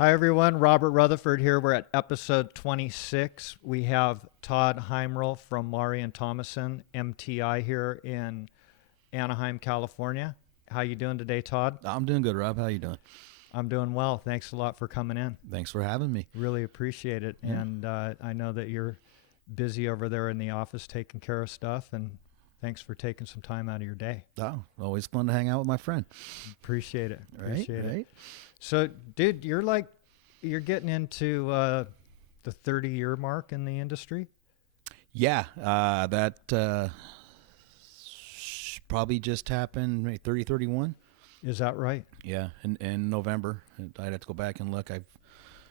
Hi, everyone. Robert Rutherford here. We're at episode 26. We have Todd Heimrel from Mowery and Thomason, MTI here in Anaheim, California. How you doing today, Todd? I'm doing good, Rob. How you doing? I'm doing well. Thanks a lot for coming in. Thanks for having me. Really appreciate it. Yeah. And I know that you're busy over there in the office taking care of stuff, and thanks for taking some time out of your day. Oh, always fun to hang out with my friend. Appreciate it. Appreciate right. it. So, dude, you're getting into the 30-year mark in the industry? Yeah, that probably just happened, maybe 31. Is that right? Yeah, in November. I'd have to go back and look. I've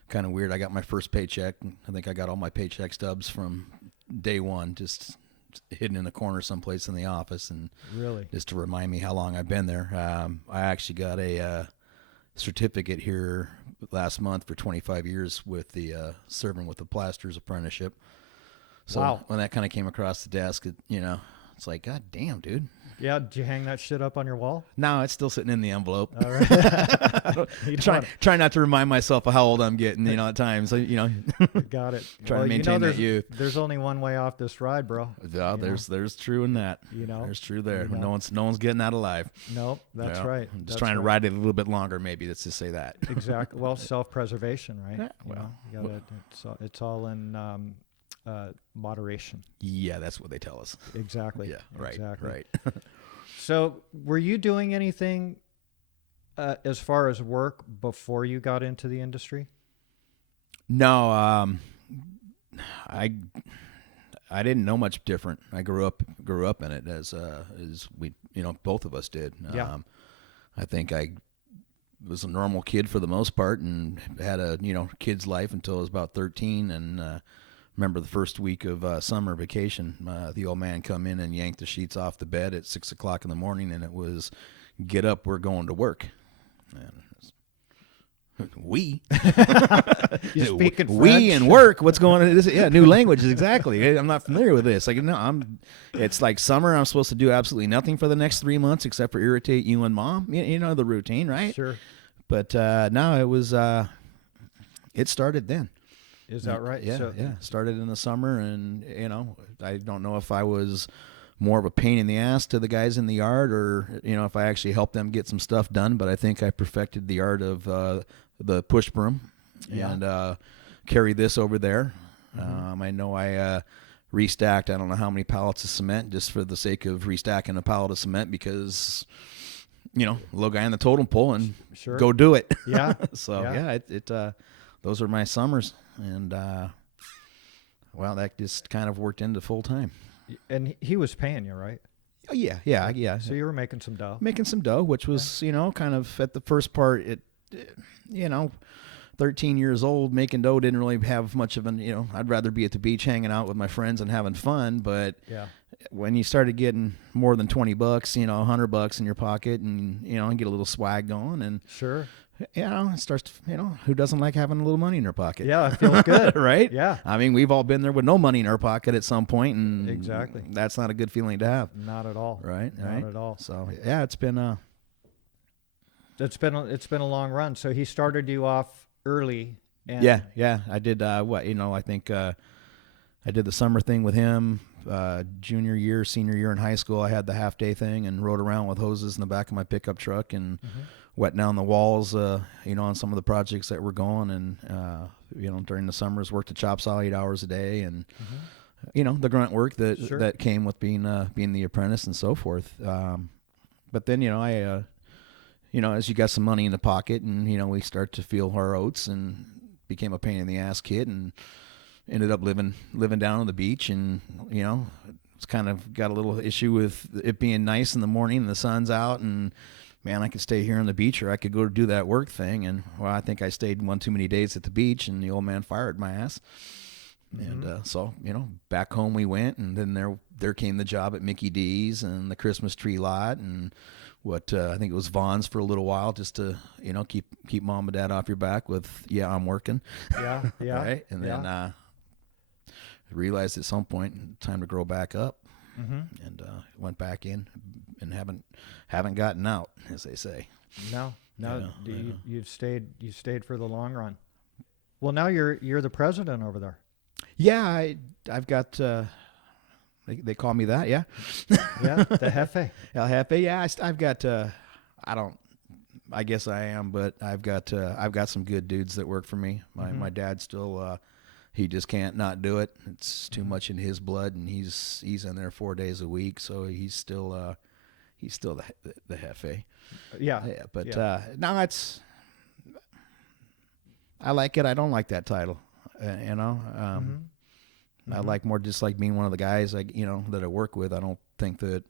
kind of weird. I got my first paycheck. I think I got all my paycheck stubs from day one, just hidden in a corner someplace in the office, and really, just to remind me how long I've been there. I actually got a certificate here last month for 25 years with the serving with the plaster's apprenticeship. So wow. When that kind of came across the desk, it's like, God damn, dude. Yeah, did you hang that shit up on your wall? No, it's still sitting in the envelope. All right. Try not to remind myself of how old I'm getting, at times. So, Got it. Try to maintain that youth. There's only one way off this ride, bro. Yeah, there's true in that. There's true there. No one's getting out alive. Nope, that's right. I'm just trying to ride it a little bit longer, maybe. Let's just say that. Exactly. Well, self-preservation, right? Yeah, it's all in moderation. Yeah, that's what they tell us. Exactly. Yeah, right. Exactly. Right. So, were you doing anything as far as work before you got into the industry? No, I didn't know much different. I grew up in it as we both of us did. Yeah. I think I was a normal kid for the most part, and had a kid's life until I was about 13. And remember the first week of summer vacation, the old man come in and yanked the sheets off the bed at 6 o'clock in the morning, and it was, "Get up, we're going to work." And we and work. What's going on? Yeah, new language. Exactly. I'm not familiar with this. It's like summer. I'm supposed to do absolutely nothing for the next 3 months except for irritate you and mom. You know the routine, right? Sure. But no, it was. It started then. Is that right? Yeah, yeah. Started in the summer, and I don't know if I was more of a pain in the ass to the guys in the yard, or if I actually helped them get some stuff done. But I think I perfected the art of the push broom and carry this over there. Mm-hmm. I know I restacked I don't know how many pallets of cement just for the sake of restacking a pallet of cement, because little guy on the totem pole, and sure. Go do it. Yeah. So it those are my summers. And, that just kind of worked into full time. And he was paying you, right? Oh, yeah. So you were making some dough. Making some dough, which was, kind of at the first part, 13 years old, making dough didn't really have much of an, I'd rather be at the beach hanging out with my friends and having fun. But when you started getting more than $20, $100 in your pocket, and, get a little swag going, and sure. It starts to, who doesn't like having a little money in their pocket? Yeah, it feels good. Right? Yeah. I mean, we've all been there with no money in our pocket at some point, and exactly. That's not a good feeling to have. Not at all. Right? Not at all. So, yeah, it's been a long run. So he started you off early. And yeah. I did, I think I did the summer thing with him, junior year, senior year in high school. I had the half-day thing and rode around with hoses in the back of my pickup truck and wet down the walls, on some of the projects that were going. And, during the summers, worked a chop saw 8 hours a day, and, the grunt work that came with being the apprentice and so forth. But then, I, as you got some money in the pocket, and, we start to feel our oats, and became a pain in the ass kid, and ended up living down on the beach. And, it's kind of got a little issue with it being nice in the morning and the sun's out, and man, I could stay here on the beach, or I could go do that work thing. And I think I stayed one too many days at the beach, and the old man fired my ass. And so back home we went, and then there came the job at Mickey D's and the Christmas tree lot, and what I think it was Vaughn's for a little while, just to keep mom and dad off your back with I'm working. Yeah. Right. And then realized at some point time to grow back up. And went back in and haven't gotten out, as they say. No. No, Yeah, yeah. you stayed for the long run. Well, now you're the president over there. Yeah, I've got. They call me that. Yeah. Yeah, the jefe. El Jefe. Yeah, I've got. I don't. I guess I am, but I've got some good dudes that work for me. My dad still. He just can't not do it. It's too much in his blood, and he's in there 4 days a week, so he's still the jefe. Yeah. Yeah, but Yeah. no, it's. I like it. I don't like that title. You know. I like more just like being one of the guys that I work with. I don't think that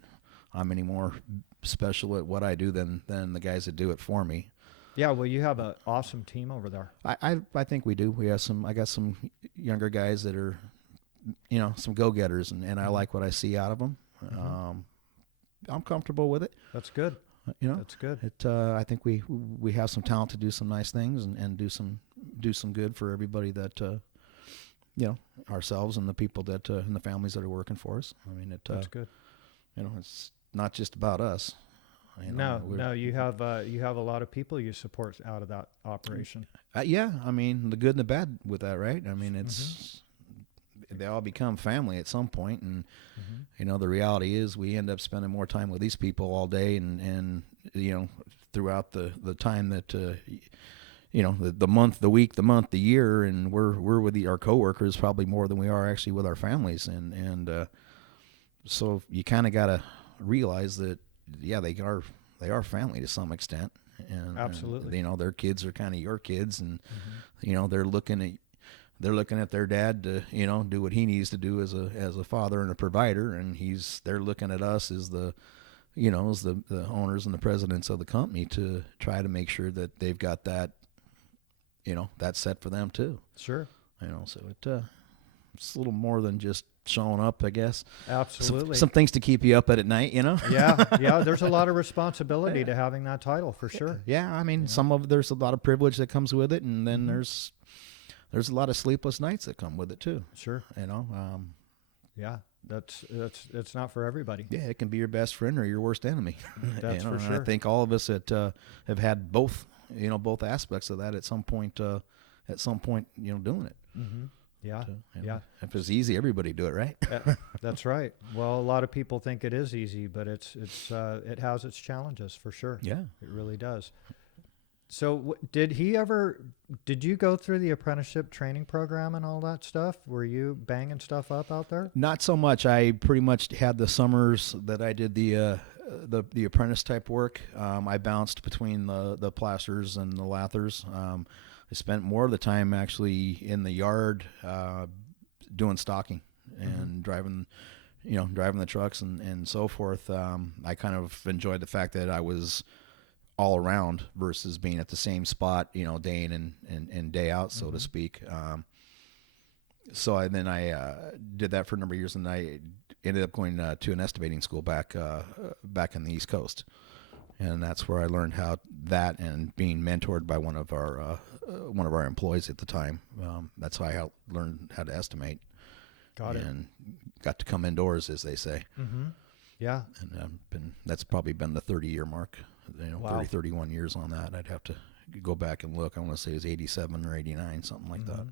I'm any more special at what I do than the guys that do it for me. Yeah, well, you have an awesome team over there. I think we do. We have I got some younger guys that are, some go-getters, and I like what I see out of them. I'm comfortable with it. That's good. That's good. I think we have some talent to do some nice things and do some good for everybody that, ourselves and the people that and the families that are working for us. I mean, That's good. It's not just about us. No, you have a lot of people you support out of that operation. Yeah, I mean, the good and the bad with that, right? I mean, it's they all become family at some point, and the reality is we end up spending more time with these people all day, and throughout the time that the month, the week, the month, the year, and we're with our coworkers probably more than we are actually with our families, and so you kind of got to realize that they are family to some extent, and Absolutely. and, their kids are kind of your kids, and they're looking at their dad to do what he needs to do as a father and a provider, and they're looking at us as the owners and the presidents of the company to try to make sure that they've got that that's set for them too. Sure. So it's a little more than just showing up, I guess. Absolutely. Some things to keep you up at night, Yeah. There's a lot of responsibility to having that title for sure. Yeah, I mean, there's a lot of privilege that comes with it, and then there's a lot of sleepless nights that come with it too. Sure. Yeah, it's not for everybody. Yeah, it can be your best friend or your worst enemy. That's for sure. And I think all of us that have had both aspects of that at some point, doing it. Yeah. So, Yeah. If it's easy, everybody do it, right? That's right. Well, a lot of people think it is easy, but it has its challenges for sure. Yeah. It really does. So did you go through the apprenticeship training program and all that stuff? Were you banging stuff up out there? Not so much. I pretty much had the summers that I did the apprentice type work. I bounced between the plasters and the lathers. I spent more of the time actually in the yard doing stocking and driving the trucks and so forth. I kind of enjoyed the fact that I was all around versus being at the same spot, day in and day out, so to speak. So then I did that for a number of years, and I ended up going to an estimating school back in the East Coast, and that's where I learned how that and being mentored by one of our employees at the time. That's how I learned how to estimate. Got it. And got to come indoors, as they say. Yeah. And that's probably been the 30-year mark. Wow. 31 years on that. I'd have to go back and look. I want to say it was 87 or 89, something like that.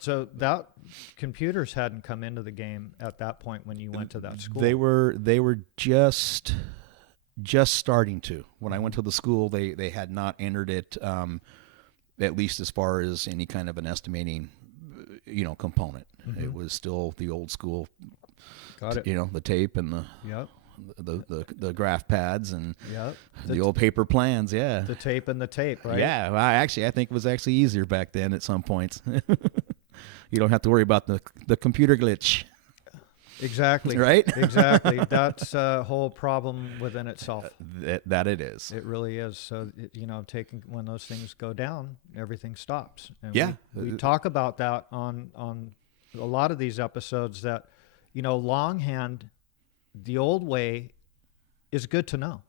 So that computers hadn't come into the game at that point when you went to that school. They were just starting to. When I went to the school, they had not entered it, at least as far as any kind of an estimating, component. It was still the old school. Got it. The tape and the. Yep. The graph pads and the old paper plans, yeah. The tape and the tape, right? Yeah, well, I think it was actually easier back then at some points. You don't have to worry about the computer glitch. Exactly. Right? Exactly. That's a whole problem within itself. That it is. It really is. So, when those things go down, everything stops. And yeah. We talk about that on a lot of these episodes that, longhand, the old way is good to know.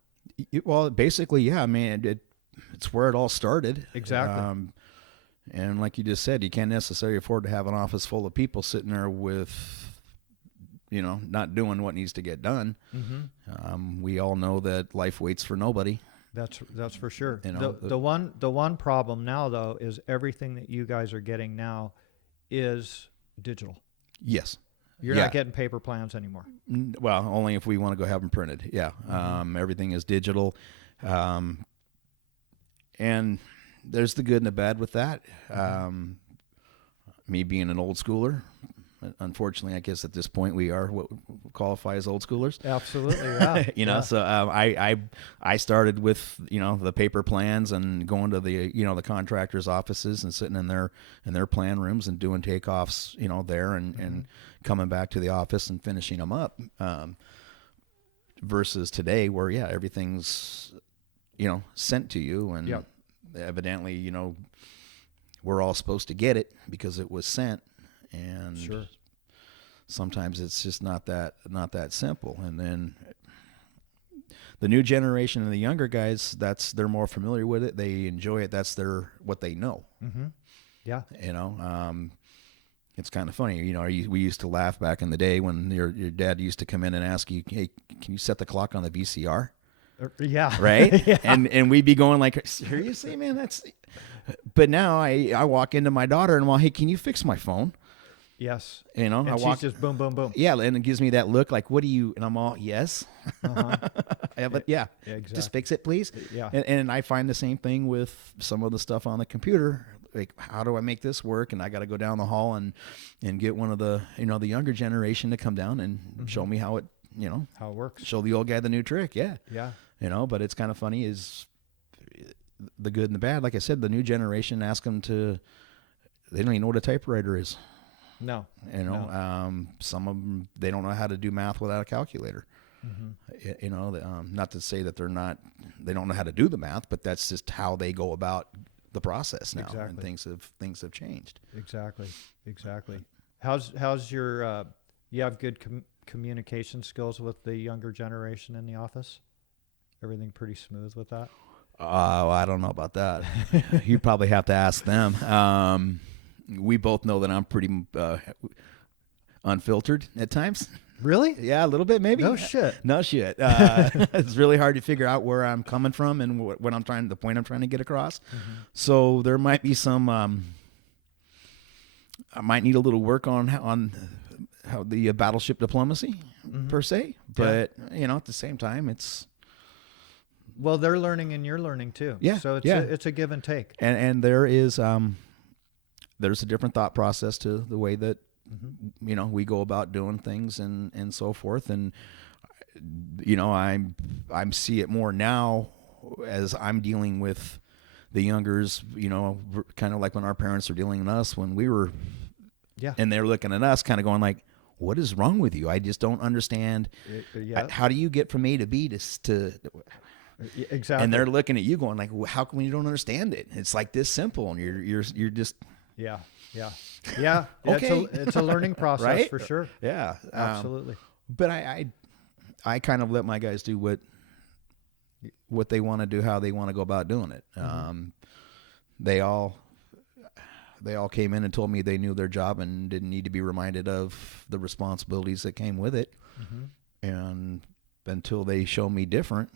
Well, basically, yeah. I mean, it's where it all started. Exactly. And like you just said, you can't necessarily afford to have an office full of people sitting there with, not doing what needs to get done. We all know that life waits for nobody. That's for sure. You know, The one problem now though is everything that you guys are getting now is digital. Yes. You're not getting paper plans anymore. Well, only if we want to go have them printed. Yeah. Everything is digital. And there's the good and the bad with that. Me being an old schooler, unfortunately, I guess at this point we are what qualify as old schoolers. Absolutely, yeah. You know, so I started with, you know, the paper plans and going to the, you know, the contractors' offices and sitting in their plan rooms and doing takeoffs, you know, there and coming back to the office and finishing them up. Versus today where, yeah, everything's, you know, sent to you and evidently, you know, we're all supposed to get it because it was sent. And sure. Sometimes it's just not that simple. And then the new generation and the younger guys, they're more familiar with it. They enjoy it. That's what they know. Mm-hmm. Yeah. You know, it's kind of funny. You know, we used to laugh back in the day when your dad used to come in and ask you, "Hey, can you set the clock on the VCR?" Yeah. Right. Yeah. And we'd be going like, seriously, man, but now I walk into my daughter and, well, hey, can you fix my phone? Yes. You know, and she's just boom, boom, boom. Yeah. And it gives me that look like, what do you, and I'm all, yes. Yeah, but yeah, exactly. Just fix it, please. Yeah. And I find the same thing with some of the stuff on the computer. Like, how do I make this work? And I got to go down the hall and get one of the, you know, the younger generation to come down and show me how it, you know, how it works. Show the old guy the new trick. Yeah. Yeah. You know, but it's kind of funny is the good and the bad. Like I said, the new generation ask them they don't even know what a typewriter is. No. You know, no. Some of them, they don't know how to do math without a calculator. You know, not to say that they don't know how to do the math, but that's just how they go about the process now. Exactly. And things have changed. Exactly. How's your, you have good communication skills with the younger generation in the office? Everything pretty smooth with that? I don't know about that. You probably have to ask them. We both know that I'm pretty unfiltered at times. Really? Yeah, a little bit maybe. No shit. No shit. It's really hard to figure out where I'm coming from and what the point I'm trying to get across. So there might be some. I might need a little work on how the battleship diplomacy per se, but you know, at the same time, it's. Well, they're learning and you're learning too. Yeah. So it's a give and take. And there is there's a different thought process to the way that you know we go about doing things and so forth. And you know, I'm see it more now as I'm dealing with the youngers. You know, kind of like when our parents were dealing with us when we were. Yeah. And they're looking at us, kind of going like, "What is wrong with you? I just don't understand. How do you get from A to B to Exactly. And they're looking at you going like, well, how come you don't understand it? It's like this simple. And you're just. Yeah. Okay. It's a learning process, right? For sure. Yeah. Absolutely. But I kind of let my guys do what they want to do, how they want to go about doing it. They all came in and told me they knew their job and didn't need to be reminded of the responsibilities that came with it. And until they show me different,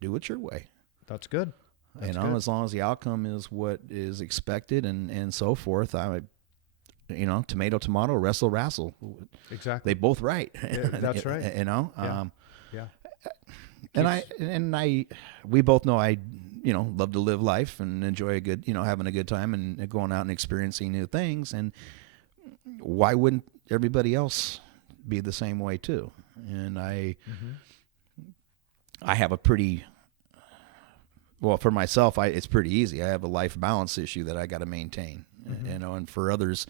do it your way. That's good. That's good. As long as the outcome is what is expected and so forth, tomato, wrestle. Exactly. They both right. Yeah, that's right. You know? Yeah. And we both know I love to live life and enjoy having a good time and going out and experiencing new things. And why wouldn't everybody else be the same way too? And I have a pretty, well, for myself, it's pretty easy. I have a life balance issue that I got to maintain, and for others,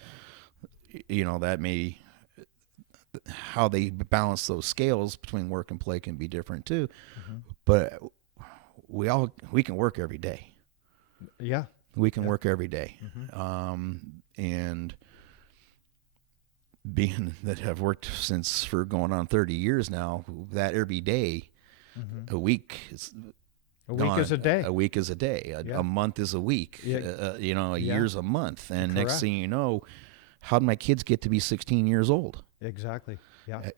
that may, how they balance those scales between work and play can be different too. But we can work every day. Yeah. We can work every day. And being that have worked for going on 30 years now, that every day, a week is a week is a day. A week is a day. A month is a week. A year's a month. And Correct. Next thing you know, how did my kids get to be 16 years old? Exactly. Yeah.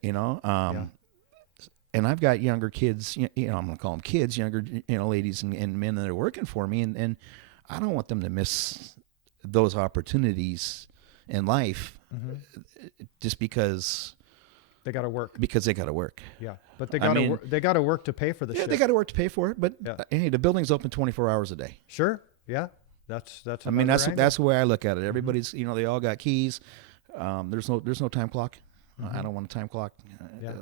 And and I've got younger kids, you know, I'm going to call them kids, younger, you know, ladies and men that are working for me. And I don't want them to miss those opportunities in life just because they got to work. Yeah. But they got to they got to work to pay for the shit. They got to work to pay for it. But hey, the building's open 24 hours a day. Sure. Yeah. That's I mean, that's the way I look at it. Everybody's, you know, they all got keys. There's no time clock. I don't want a time clock.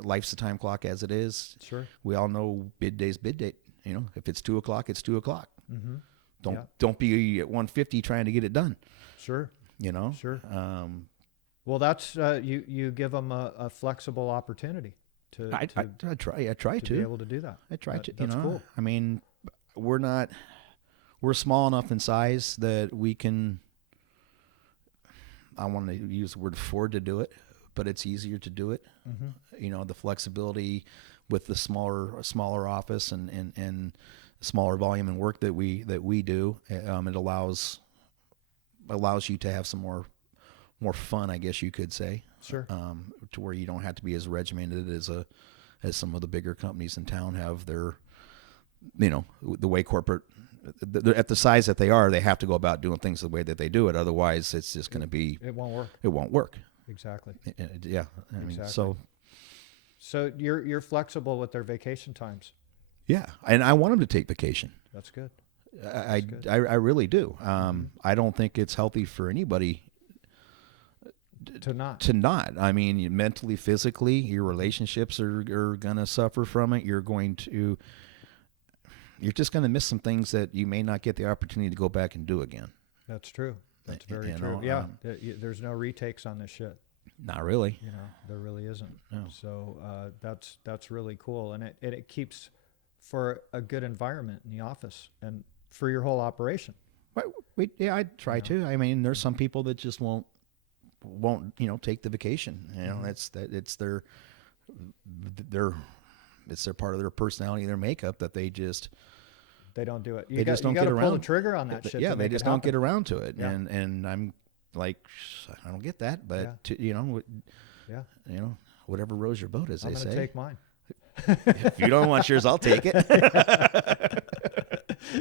Life's a time clock as it is. Sure. We all know bid day's bid date. You know, if it's 2 o'clock, it's 2 o'clock. Don't be at 1:50 trying to get it done. Sure. You know. Sure. Well, that's you give them a flexible opportunity to I try to be able to do that. I try to. That's cool. I mean, we're small enough in size that we can. I want to use the word afford to do it, but it's easier to do it. You know, the flexibility with the smaller office and smaller volume and work that we do. It allows you to have some more fun, I guess you could say. Sure. To where you don't have to be as regimented as some of the bigger companies in town have their, you know, the way corporate. At the size that they are, they have to go about doing things the way that they do it. Otherwise, it's just going to be. It won't work. It won't work. Exactly. Yeah. I mean, exactly. So you're flexible with their vacation times. Yeah, and I want them to take vacation. That's good. I really do. I don't think it's healthy for anybody to not. I mean, mentally, physically, your relationships are going to suffer from it. You're just going to miss some things that you may not get the opportunity to go back and do again. That's true. That's very true. There's no retakes on this shit. Not really. You know, there really isn't. No. So that's really cool, and it keeps for a good environment in the office and for your whole operation. I try to. I mean, there's some people that just won't take the vacation. You know, it's their part of their personality, their makeup that they don't do it. You got to pull the trigger on that shit. Yeah, they just don't get around to it. Yeah. And I'm like, I don't get that, but you know, whatever rows your boat, as they say. I'm gonna take mine. If you don't want yours, I'll take it.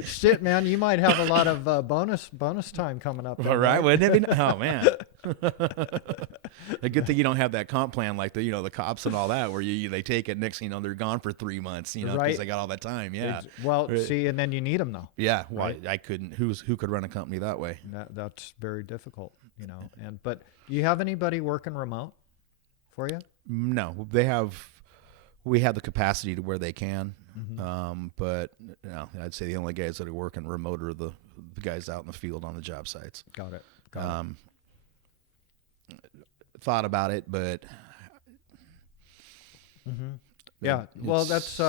Shit, man, you might have a lot of bonus time coming up. All right, wouldn't it be? Oh man, a good thing you don't have that comp plan like the cops and all that, where they take it. Next thing you know, they're gone for 3 months. Because they got all that time. Yeah. See, and then you need them though. Yeah. Well, right? I couldn't. Who could run a company that way? That's very difficult. You know. But you have anybody working remote for you? No, we have the capacity to where they can, but I'd say the only guys that are working remote are the guys out in the field on the job sites. Got it. Thought about it, but yeah. Well, that's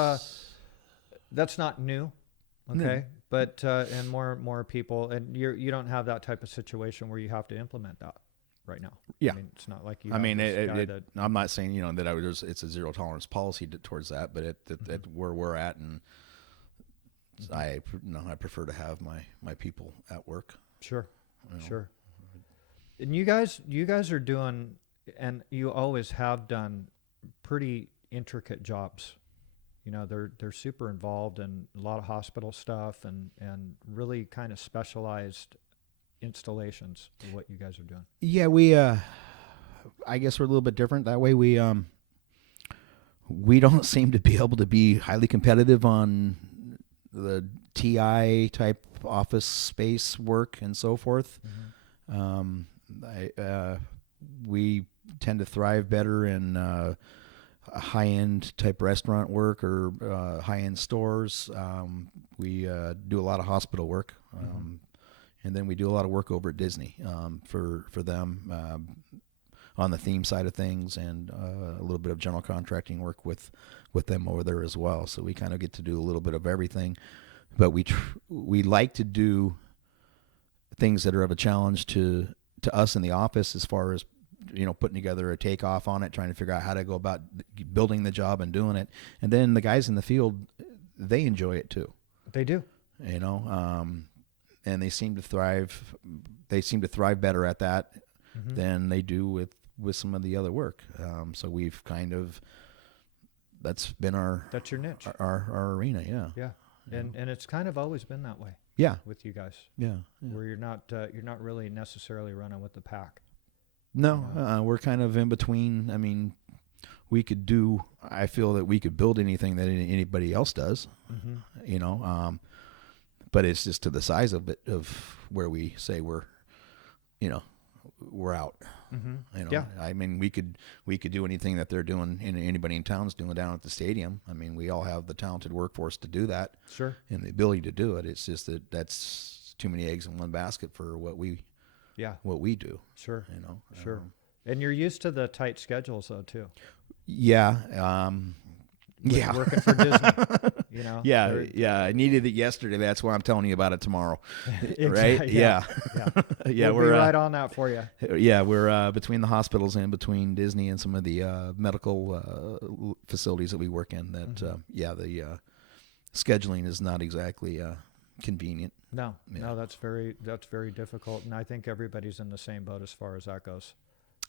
not new, okay? No. But and more people, and you don't have that type of situation where you have to implement that right now. Yeah. I mean, it's not like you. I mean, I'm not saying that it's a zero tolerance policy towards that, but at where we're at, and I prefer to have my people at work. Sure, sure. And you guys are doing, and you always have done, pretty intricate jobs. You know, they're super involved in a lot of hospital stuff and really kind of specialized installations of what you guys are doing. Yeah, we I guess we're a little bit different that way. We don't seem to be able to be highly competitive on the TI type office space work and so forth. We tend to thrive better in high-end type restaurant work or high-end stores. We do a lot of hospital work. And then we do a lot of work over at Disney for them on the theme side of things, and a little bit of general contracting work with them over there as well. So we kind of get to do a little bit of everything, but we like to do things that are of a challenge to us in the office, as far as putting together a takeoff on it, trying to figure out how to go about building the job and doing it. And then the guys in the field, they enjoy it too. They do. And they seem to thrive. They seem to thrive better at that than they do with some of the other work. So we've kind of that's been That's your niche. our arena. Yeah. Yeah. And it's kind of always been that way Yeah. with you guys, Yeah. where you're not really necessarily running with the pack. No, You know? we're kind of in between. I mean, I feel that we could build anything that anybody else does, you know, but it's just to the size of it, of where we say we're out. You know, Yeah. I mean, we could do anything that they're doing, anybody in town's doing down at the stadium. I mean, we all have the talented workforce to do that. Sure. And the ability to do it. It's just that that's too many eggs in one basket for what we do. Sure. You know, Sure. And you're used to the tight schedules though too. Yeah. Working for Disney, you know. Yeah. I needed it yesterday. That's why I'm telling you about it tomorrow. Exactly. Right? Yeah. Yeah. We'll be right on that for you. Yeah, we're between the hospitals and between Disney and some of the medical facilities that we work in. That the scheduling is not exactly convenient. No, that's very difficult, and I think everybody's in the same boat as far as that goes.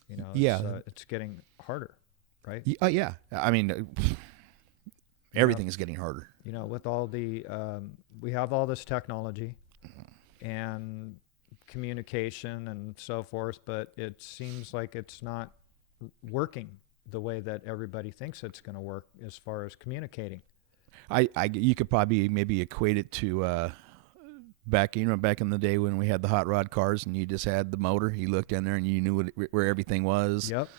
You know, it's getting harder, right? Yeah. I mean, everything is getting harder. You know, with all the we have all this technology and communication and so forth, but it seems like it's not working the way that everybody thinks it's going to work as far as communicating. You could probably maybe equate it to back in the day when we had the hot rod cars and you just had the motor. You looked in there and you knew where everything was. Yep.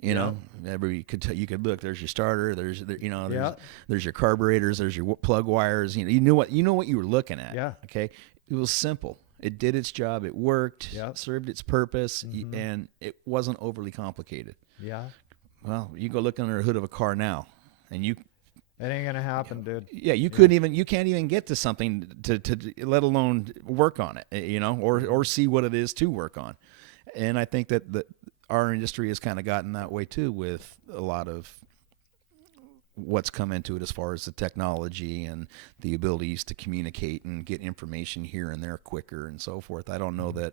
You know, you could look. There's your starter. There's your carburetors. There's your plug wires. You know what you were looking at. Yeah. Okay. It was simple. It did its job. It worked. Yep. Served its purpose, and it wasn't overly complicated. Yeah. Well, you go look under the hood of a car now, and it ain't gonna happen, dude. Yeah, you can't even get to something to let alone work on it, you know, or see what it is to work on. And I think that our industry has kind of gotten that way too, with a lot of what's come into it as far as the technology and the abilities to communicate and get information here and there quicker and so forth. I don't know that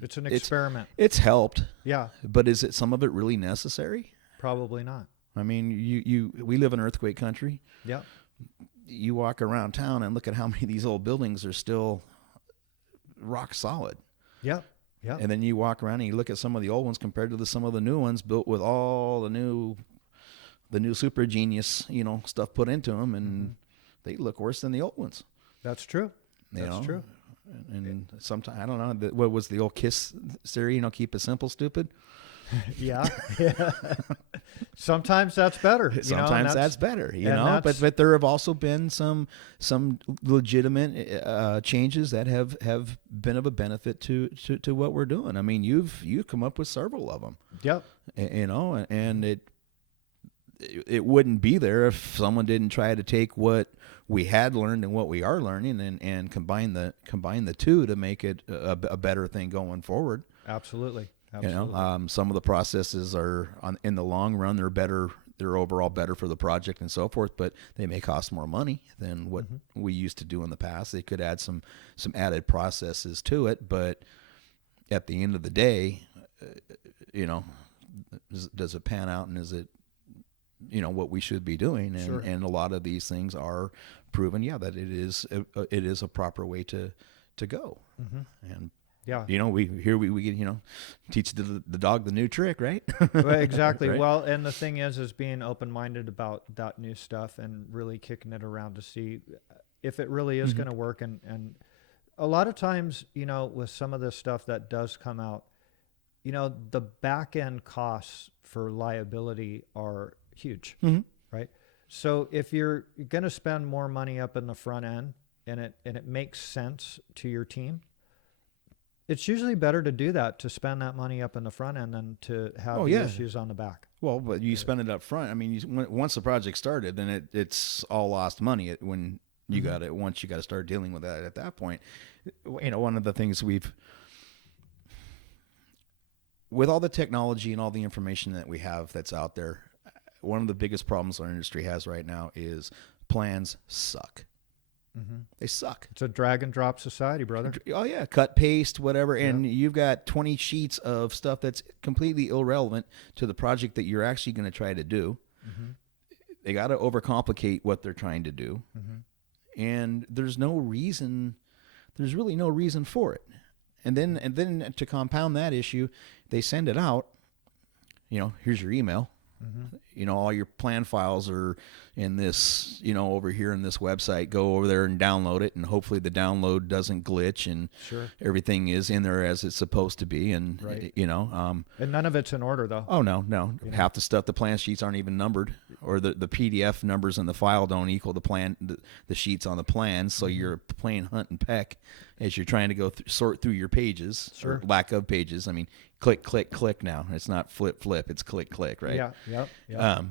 it's an experiment. It's helped. Yeah. But is it some of it really necessary? Probably not. I mean, we live in earthquake country. Yeah. You walk around town and look at how many of these old buildings are still rock solid. Yeah. Yeah. And then you walk around and you look at some of the old ones compared to some of the new ones built with all the new super genius, you know, stuff put into them, and they look worse than the old ones. That's true. That's true. And sometimes, I don't know, what was the old KISS theory, you know, keep it simple, stupid? Yeah. Sometimes that's better. Sometimes that's better, you know. But there have also been some legitimate changes that have been of a benefit to what we're doing. I mean, you've come up with several of them. Yep. You know, and it wouldn't be there if someone didn't try to take what we had learned and what we are learning and combine the two to make it a better thing going forward. Absolutely. You know, some of the processes are in the long run, they're better. They're overall better for the project and so forth, but they may cost more money than what we used to do in the past. They could add some added processes to it, but at the end of the day, you know, does it pan out, and is it, you know, what we should be doing? And, Sure. And a lot of these things are proven, that it is a proper way to go. And yeah, you know, we you know, teach the dog the new trick, right? Well, exactly. Right? Well, and the thing is being open-minded about that new stuff and really kicking it around to see if it really is going to work. And a lot of times, you know, with some of this stuff that does come out, you know, the back end costs for liability are huge, right? So if you're going to spend more money up in the front end and it makes sense to your team, it's usually better to do that, to spend that money up in the front end than to have the issues on the back. Well, but you spend it up front. I mean, once the project started, then it's all lost money when you got it. Once you got to start dealing with that at that point. You know, one of the things with all the technology and all the information that we have that's out there, one of the biggest problems our industry has right now is plans suck. They suck. It's a drag and drop society, brother. Oh yeah, cut, paste, whatever, and you've got 20 sheets of stuff that's completely irrelevant to the project that you're actually going to try to do. They got to overcomplicate what they're trying to do, and there's really no reason for it. And then to compound that issue, they send it out. Here's your email. All your plan files are in this, over here in this website. Go over there and download it, and hopefully the download doesn't glitch and everything is in there as it's supposed to be. And, and none of it's in order, though. Oh, no. Half the stuff, the plan sheets aren't even numbered, or the PDF numbers in the file don't equal the sheets on the plan. So you're playing hunt and peck as you're trying to sort through your pages, or lack of pages. I mean, click, click, click now. It's not flip, flip. It's click, click, right? Yeah, yep.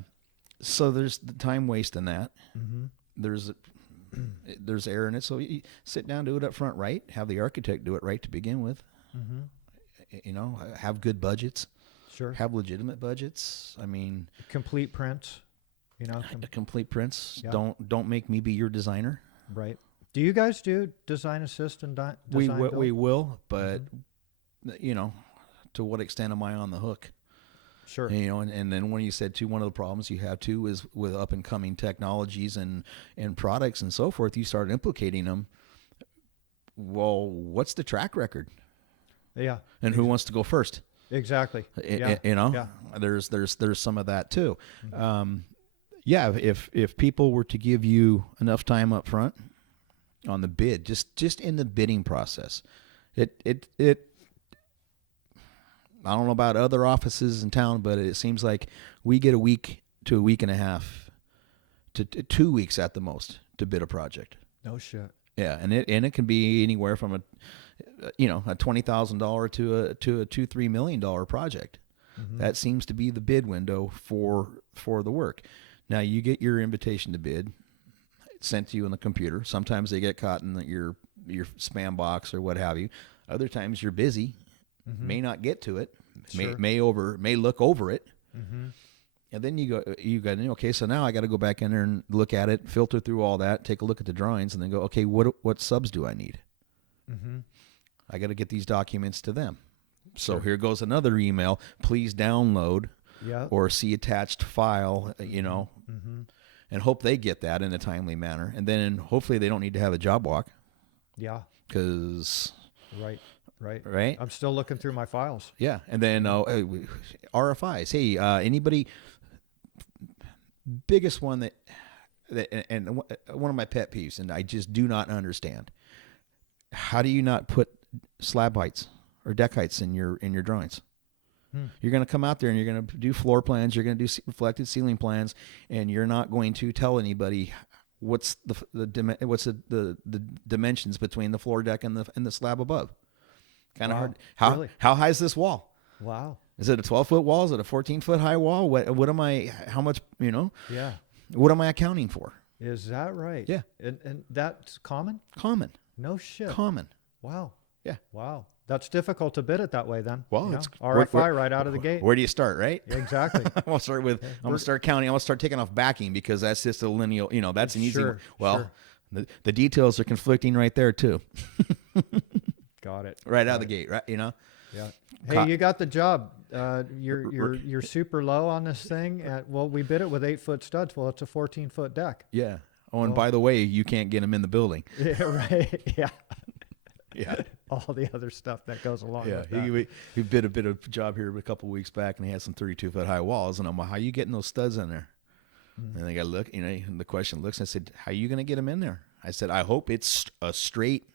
So there's the time waste in that. There's error in it. So you sit down, do it up front right. Have the architect do it right to begin with. Have good budgets. Sure. Have legitimate budgets. I mean, complete prints. Complete prints. Yeah. Don't make me be your designer. Right. Do you guys do design assist and design build? We will, but to what extent am I on the hook? Sure. And then when you said too, one of the problems you have too is with up and coming technologies and products and so forth, you start implicating them. Well, what's the track record? Yeah. And who wants to go first? Exactly. Yeah. There's some of that too. If people were to give you enough time up front on the bid, just in the bidding process, it I don't know about other offices in town, but it seems like we get a week to a week and a half to 2 weeks at the most to bid a project. No shit. Yeah, and it can be anywhere from a $20,000 to a $2-3 million project. That seems to be the bid window for the work. Now you get your invitation to bid sent to you in the computer. Sometimes they get caught in your spam box or what have you. Other times you're busy. May not get to it, may look over it, and then you got okay. So now I got to go back in there and look at it, filter through all that, take a look at the drawings, and then go, okay, what subs do I need? I got to get these documents to them. So here goes another email. Please download or see attached file. And hope they get that in a timely manner, and then hopefully they don't need to have a job walk. Yeah, because Right. I'm still looking through my files. Yeah. And then RFIs. Hey, anybody, biggest one and one of my pet peeves, and I just do not understand. How do you not put slab heights or deck heights in your drawings? You're going to come out there and you're going to do floor plans. You're going to do reflected ceiling plans, and you're not going to tell anybody what's the dimensions between the floor deck and the slab above. Kind of hard. How high is this wall? Wow. Is it a 12-foot wall? Is it a 14-foot high wall? What am I? How much? Yeah. What am I accounting for? Is that right? Yeah. And that's common. Common. No shit. Common. Wow. Yeah. Wow. That's difficult to bid it that way then. Well, it's RFI right out of the gate. Where do you start, right? Yeah, exactly. I'm going to start counting. I'm going to start taking off backing because that's just a lineal, that's an easy one. Well, the details are conflicting right there too. Got it. Right out of the gate, right? Yeah. Hey, you got the job. You're super low on this thing. We bid it with 8-foot studs. Well, it's a 14-foot deck. Yeah. Oh, and by the way, you can't get them in the building. Yeah, right. Yeah. Yeah. All the other stuff that goes along with that. He bid a bit of job here a couple of weeks back, and he had some 32-foot high walls. And I'm like, how are you getting those studs in there? And they got to look, and the question looks, and I said, how are you going to get them in there? I said, I hope it's a straight.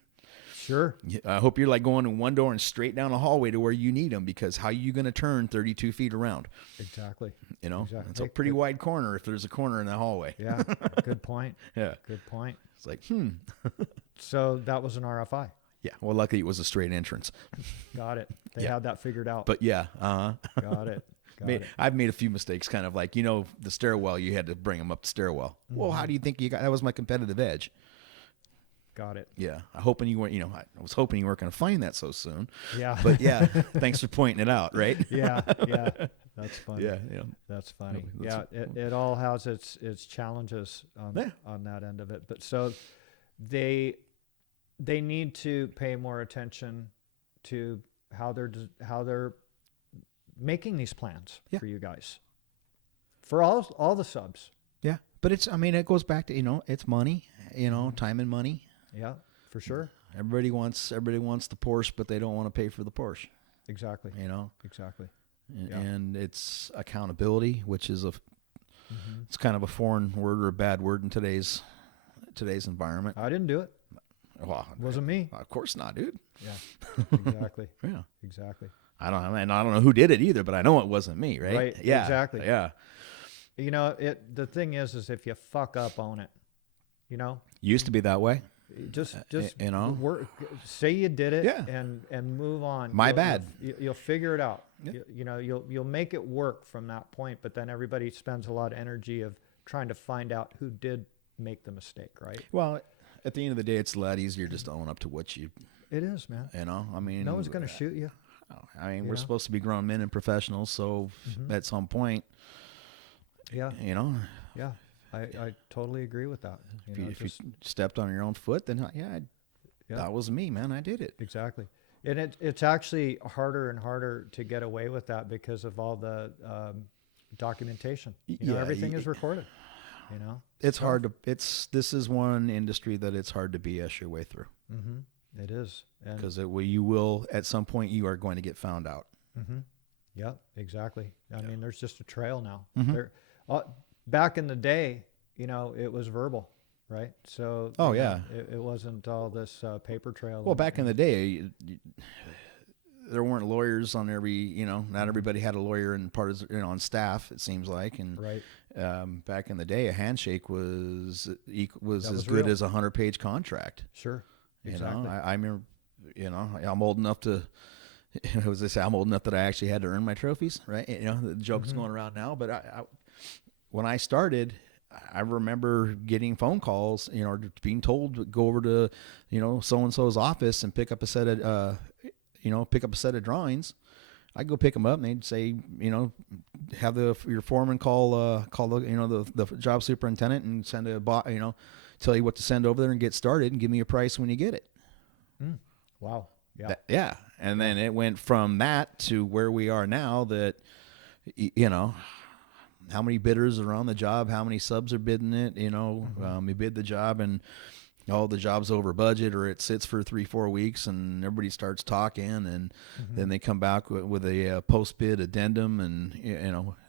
Sure. I hope you're like going in one door and straight down a hallway to where you need them, because how are you going to turn 32 feet around? Exactly. Exactly. It's a pretty wide corner if there's a corner in the hallway. Yeah. Good point. Yeah. Good point. It's like, So that was an RFI. Yeah. Well, luckily it was a straight entrance. Got it. They had that figured out. But yeah. Got it. I've made a few mistakes, kind of like, the stairwell, you had to bring them up the stairwell. Well, how do you think that was my competitive edge? Got it. Yeah. I was hoping you weren't going to find that so soon. Yeah. But yeah, thanks for pointing it out, right? Yeah. That's funny. Yeah. That's funny. It all has its challenges on that end of it. But so they need to pay more attention to how they're making these plans for you guys, for all the subs. Yeah, but it goes back to, it's money, time and money. Yeah, for sure. Everybody wants the Porsche, but they don't want to pay for the Porsche. Exactly. Exactly. And it's accountability, which is it's kind of a foreign word or a bad word in today's environment. I didn't do it. Well, it wasn't me. Of course not, dude. Yeah, exactly. Yeah, exactly. I don't know who did it either, but I know it wasn't me, right? Right. Yeah. Exactly. Yeah. The thing is if you fuck up, own it. Used to be that way. Just work, say you did it, and move on. My bad. You'll figure it out. Yeah. You'll make it work from that point. But then everybody spends a lot of energy of trying to find out who did make the mistake, right? Well, at the end of the day, it's a lot easier just to own up to what you. It is, man. No one's going to shoot you. We're supposed to be grown men and professionals, so at some point, yeah, yeah. I totally agree with that. If you stepped on your own foot, then that was me, man. I did it. Exactly. And it's actually harder and harder to get away with that because of all the documentation. Everything is recorded. It's hard to. This is one industry that it's hard to BS your way through. Mm-hmm. It is, because you will at some point you are going to get found out. Mm-hmm. Yeah, exactly. I mean, there's just a trail now. There, back in the day, it was verbal, right? So it wasn't all this paper trail. Well, back in the day, there weren't lawyers on every. Not everybody had a lawyer and part of on staff. It seems like, and right. Back in the day, a handshake was as good real. as a 100-page contract. Sure, exactly. I remember. I'm old enough to. As they say, I'm old enough that I actually had to earn my trophies, right? The joke's going around now, but I when I started, I remember getting phone calls, or being told to go over to, so and so's office and pick up a set of, drawings. I'd go pick them up, and they'd say, have your foreman call the job superintendent and send tell you what to send over there and get started and give me a price when you get it. Wow. Yeah. And then it went from that to where we are now that, how many bidders are on the job, how many subs are bidding it, we bid the job and the job's over budget, or it sits for 3-4 weeks and everybody starts talking, and then they come back with a post-bid addendum, and,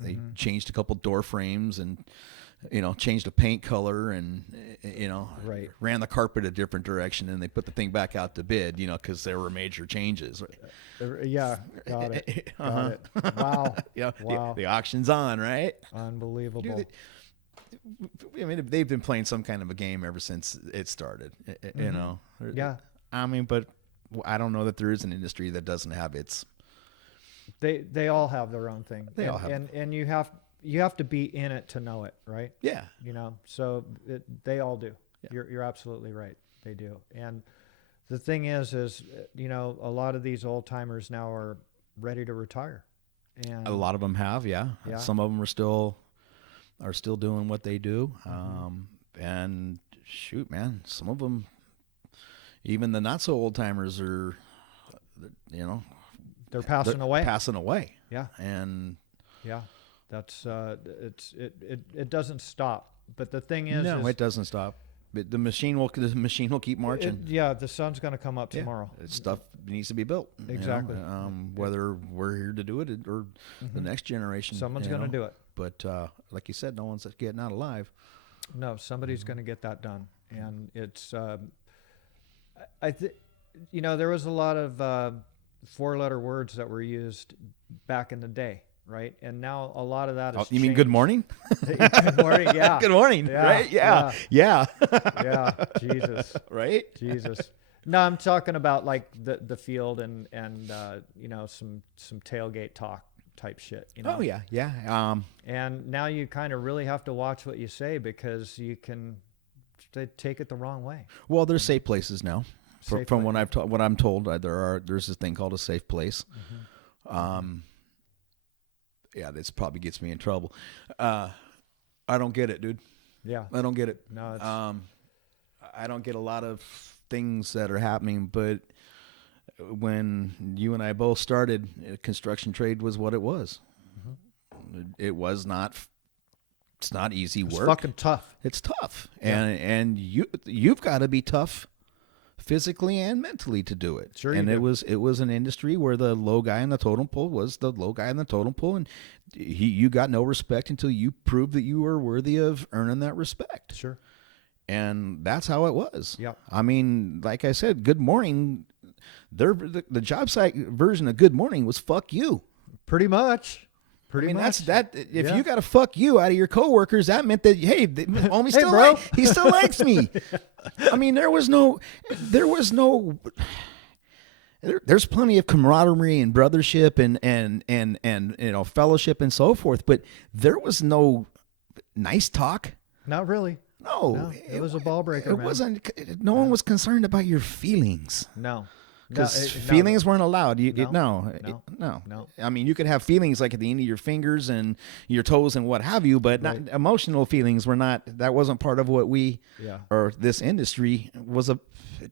they changed a couple door frames and, changed the paint color and, right. ran the carpet a different direction, and they put the thing back out to bid, because there were major changes. Yeah, got it. Got it. Wow. Yeah, wow. The auction's on, right? Unbelievable. They've been playing some kind of a game ever since it started, Yeah. But I don't know that there is an industry that doesn't have its. They all have their own thing. They all have. And you have to be in it to know it, right? Yeah. So they all do. Yeah. You're absolutely right. They do. And the thing is, a lot of these old timers now are ready to retire. And a lot of them have, yeah. Some of them are still doing what they do. And shoot, man, some of them, even the not so old timers are, they're passing away. Passing away. Yeah. And yeah, that's it doesn't stop. But the thing is, it doesn't stop. But the machine will keep marching. The sun's going to come up tomorrow. Stuff needs to be built. Exactly. Whether we're here to do it or the next generation, someone's going to do it. But like you said, no one's getting out alive. No, somebody's going to get that done, and it's. There was a lot of 4-letter words that were used back in the day, right? And now a lot of that is. You mean good morning? Good morning, yeah. Good morning, right? Yeah. Yeah. Jesus. Right? Jesus. No, I'm talking about like the field and some tailgate talk type shit. Oh yeah. And now you kind of really have to watch what you say because they take it the wrong way. Well, there's safe places now. From what I'm told, there's this thing called a safe place. Yeah, this probably gets me in trouble. I don't get it, dude. Yeah, I don't get it. No, it's... I don't get a lot of things that are happening, but when you and I both started, construction trade was what it was. It was not. It's not easy work. It's fucking tough. It's tough, Yeah. and you've got to be tough, physically and mentally, to do it. Sure, and you it was an industry where the low guy in the totem pole was the low guy in the totem pole, and you got no respect until you proved that you were worthy of earning that respect. Sure. And that's how it was. Yep. I mean, like I said, Good Morning. The job site version of Good Morning was "fuck you." Pretty much. Pretty much. That's that. If Yeah. you got a "fuck you" out of your coworkers, that meant that homie still bro. he still likes me. I mean, there's plenty of camaraderie and brothership and fellowship and so forth, but there was no nice talk. Not really. No, it was a ball breaker. It man. wasn't. No one was concerned about your feelings. No. Because feelings weren't allowed. No. No. I mean, you could have feelings like at the end of your fingers and your toes and what have you, but not emotional feelings were not. That wasn't part of what we or this industry was. It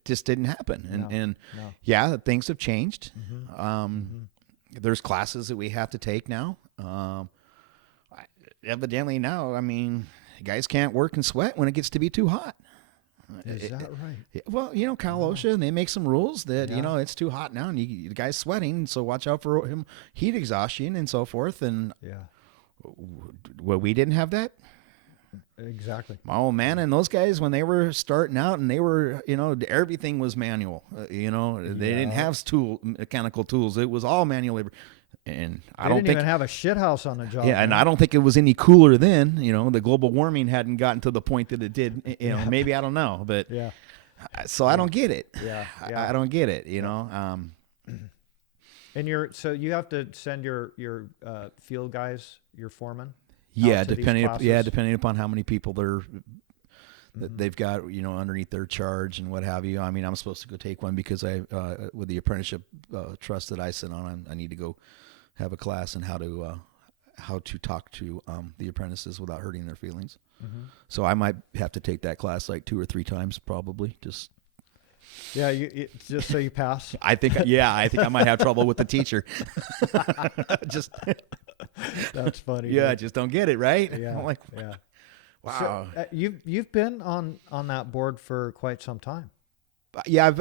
just didn't happen. And yeah, things have changed. There's classes that we have to take now. Evidently now, I mean, guys can't work and sweat when it gets to be too hot. Is that right? Well, Cal OSHA, and they make some rules that, it's too hot now and the guy's sweating, so watch out for him, heat exhaustion and so forth. And well, we didn't have that. Exactly. My old man and those guys, when they were starting out and they were, everything was manual. They didn't have mechanical tools. It was all manual labor. And I don't didn't think even have a shit house on the job. Yeah, and I don't think it was any cooler then. The global warming hadn't gotten to the point that it did. Maybe I don't know, but so I don't get it. Yeah. I don't get it. And you have to send your field guys, your foreman. Yeah, to these classes? depending upon how many people they've got, underneath their charge and what have you. I mean, I'm supposed to go take one because with the apprenticeship trust that I sit on, I need to go have a class on how to talk to the apprentices without hurting their feelings. So I might have to take that class like 2 or 3 times, probably. Just so you pass. I think I might have trouble with the teacher. That's funny. Yeah, I dude. just don't get it, right? Yeah. I'm like, yeah. wow. So, you've been on that board for quite some time. Yeah, I've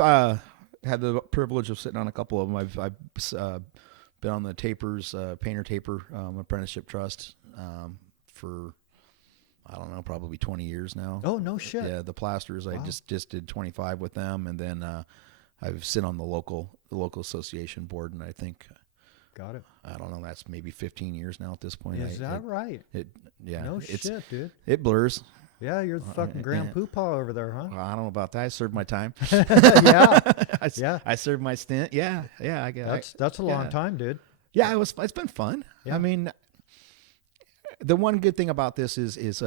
had the privilege of sitting on a couple of them. I've been on the Tapers, Painter Taper Apprenticeship Trust for, I don't know, probably 20 years now. Oh, no shit. Yeah, the Plasters, I just did 25 with them, and then I've sit on the local association board, and I think, got it. I don't know, that's maybe 15 years now at this point. Is that right? No shit, dude. It blurs. Yeah, you're the fucking grand poopah over there, huh? Well, I don't know about that. I served my time. Yeah. I served my stint. Yeah. I guess That's a long time, dude. Yeah, it's been fun. Yeah. I mean, the one good thing about this is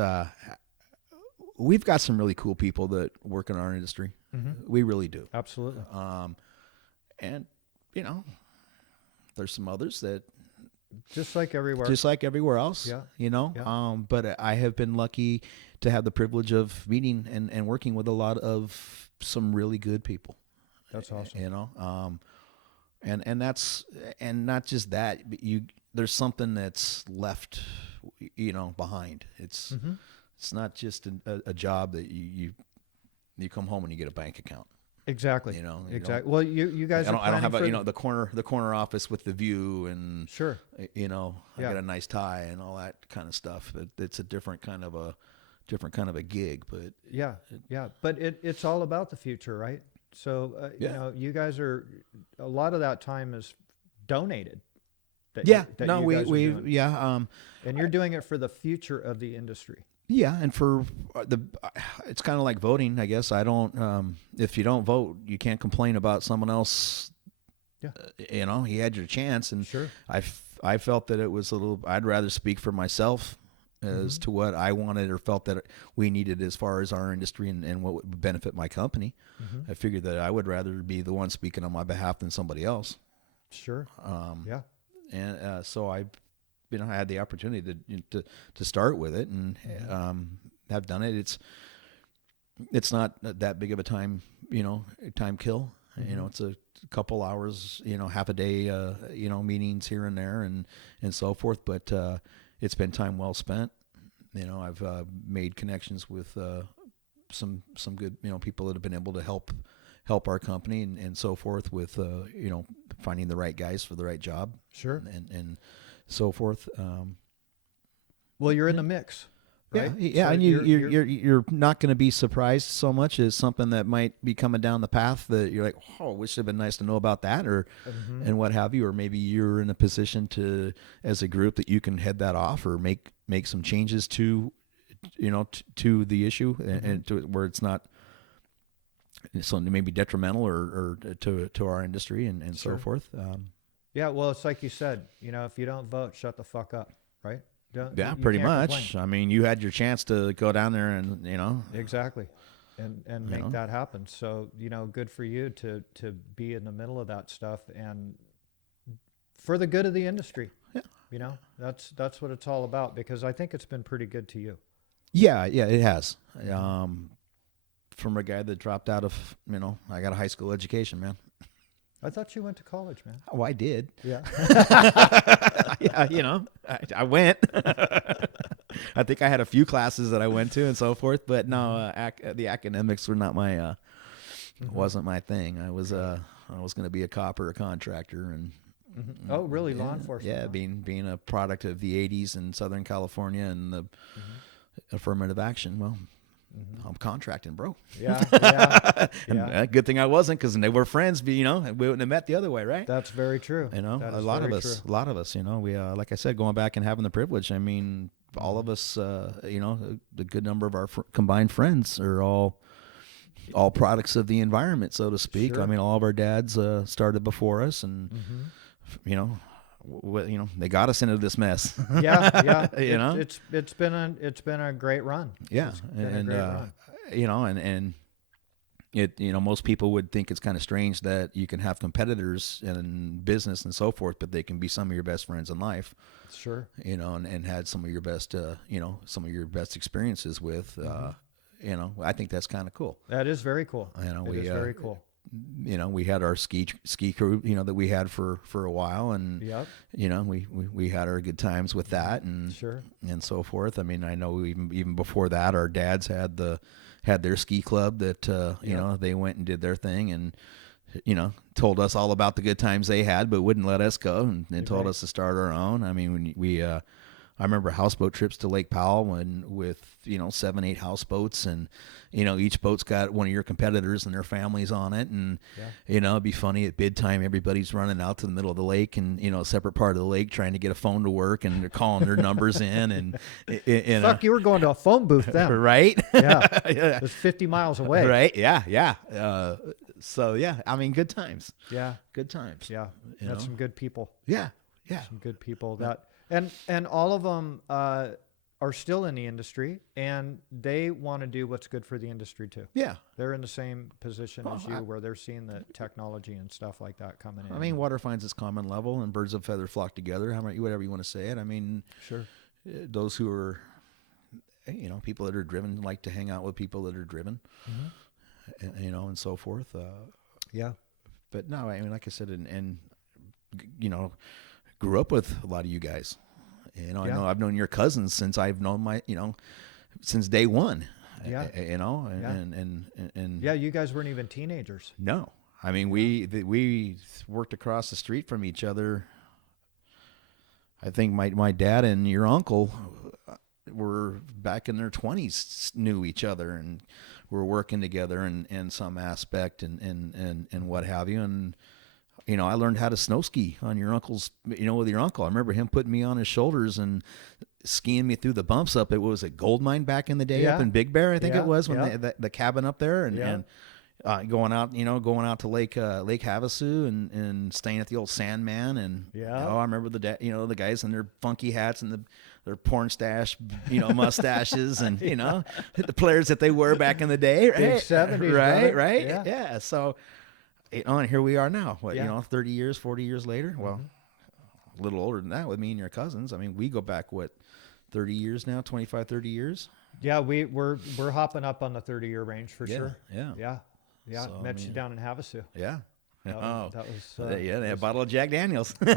we've got some really cool people that work in our industry. We really do. Absolutely. And there's some others that just like everywhere else. Yeah. Yeah. But I have been lucky to have the privilege of meeting and working with a lot of some really good people. That's awesome. And that's, and not just that, but there's something that's left, behind. It's not just a job that you come home and you get a bank account. Exactly. Exactly. Well, you guys. I don't have the corner office with the view and sure. I got a nice tie and all that kind of stuff. It's a different kind of a gig, but yeah. But it's all about the future, right? So you guys are, a lot of that time is donated. And you're doing it for the future of the industry. Yeah, and for it's kind of like voting, I guess. I don't. If you don't vote, you can't complain about someone else. Yeah, he had your chance, and sure. I felt that it was a little. I'd rather speak for myself as to what I wanted or felt that we needed as far as our industry and what would benefit my company. I figured that I would rather be the one speaking on my behalf than somebody else. Sure. And so I had the opportunity to start with it and have done it. it's not that big of a time, time kill. It's a couple hours, half a day, meetings here and there and so forth. But it's been time well spent. I've made connections with some good, people that have been able to help our company and so forth with, finding the right guys for the right job. Sure. And so forth. Well, you're in the mix. Right? Yeah, So and you're not going to be surprised so much as something that might be coming down the path that you're like, oh, wish it'd been nice to know about that, or and what have you, or maybe you're in a position to, as a group, that you can head that off or make some changes to, to the issue and to where it's not so maybe detrimental or to our industry and Sure. so forth. Yeah, well, it's like you said, if you don't vote, shut the fuck up, right? Yeah, You pretty can't much. complain. I mean, you had your chance to go down there and, Exactly. And make know. that happen. So, good for you to be in the middle of that stuff and for the good of the industry. Yeah. That's what it's all about, because I think it's been pretty good to you. Yeah, it has. From a guy that dropped out of, I got a high school education, man. I thought you went to college, man. Oh, I did. Yeah. Yeah, I went. I think I had a few classes that I went to and so forth, but no, the academics were not my, wasn't my thing. I was going to be a cop or a contractor, and Oh, really? Law enforcement? yeah, huh? being a product of the '80s in Southern California and the affirmative action. Well, I'm contracting, bro. Yeah. Yeah. And Yeah. good thing I wasn't, because they were friends. We wouldn't have met the other way, right? That's very true. That A is lot of very us, true. we, like I said, going back and having the privilege. I mean, all of us, the good number of our combined friends are all products of the environment, so to speak. Sure. I mean, all of our dads started before us, and they got us into this mess. Yeah. You It's been a great run. Yeah, It's been a and great run. and it, most people would think it's kind of strange that you can have competitors in business and so forth, but they can be some of your best friends in life. Sure. And had some of your best, some of your best experiences with. I think that's kind of cool. That is very cool. It is very cool. We had our ski crew, that we had for a while, and Yep. we had our good times with that, and Sure. and so forth. I mean, I know even before that, our dads had their ski club that they went and did their thing, and told us all about the good times they had, but wouldn't let us go, and told us to start our own. I mean, I remember houseboat trips to Lake Powell with 7-8 houseboats, and each boat's got one of your competitors and their families on it, and it'd be funny at bid time, everybody's running out to the middle of the lake and a separate part of the lake trying to get a phone to work, and they're calling their numbers in, and Fuck, you were going to a phone booth then. right? Yeah. Yeah. It was 50 miles away. Right? Yeah. So yeah, I mean, good times. Yeah. Good times. Yeah. That's some good people. Yeah. Some good people that and all of them are still in the industry, and they want to do what's good for the industry too. Yeah. They're in the same position as you, where they're seeing the technology and stuff like that coming in. I mean, water finds its common level, and birds of a feather flock together. Whatever you want to say it. I mean, Sure. Those who are, people that are driven like to hang out with people that are driven, and so forth. Yeah. But no, I mean, like I said, and grew up with a lot of you guys. I know I've known your cousins since I've known since day one. Yeah. And Yeah, you guys weren't even teenagers. no, I mean, we worked across the street from each other. I think my dad and your uncle were back in their 20s, knew each other, and were working together in some aspect and what have you. And I learned how to snow ski on your uncle's, with your uncle. I remember him putting me on his shoulders and skiing me through the bumps up. It was a gold mine back in the day up in Big Bear, I think it was, when the cabin up there, and going out to Lake Havasu and staying at the old Sandman, and I remember the guys in their funky hats and their porn stash, mustaches, and the players that they were back in the day, right? Big 70s, right, brother. yeah. So, and here we are now. 30 years, 40 years later. Well, a little older than that with me and your cousins. I mean, we go back 30 years now, 25, 30 years. Yeah, we're hopping up on the 30-year range for sure. Yeah. Yeah. So, Met you down in Havasu. Yeah. That Oh, was yeah, a bottle of Jack Daniels. good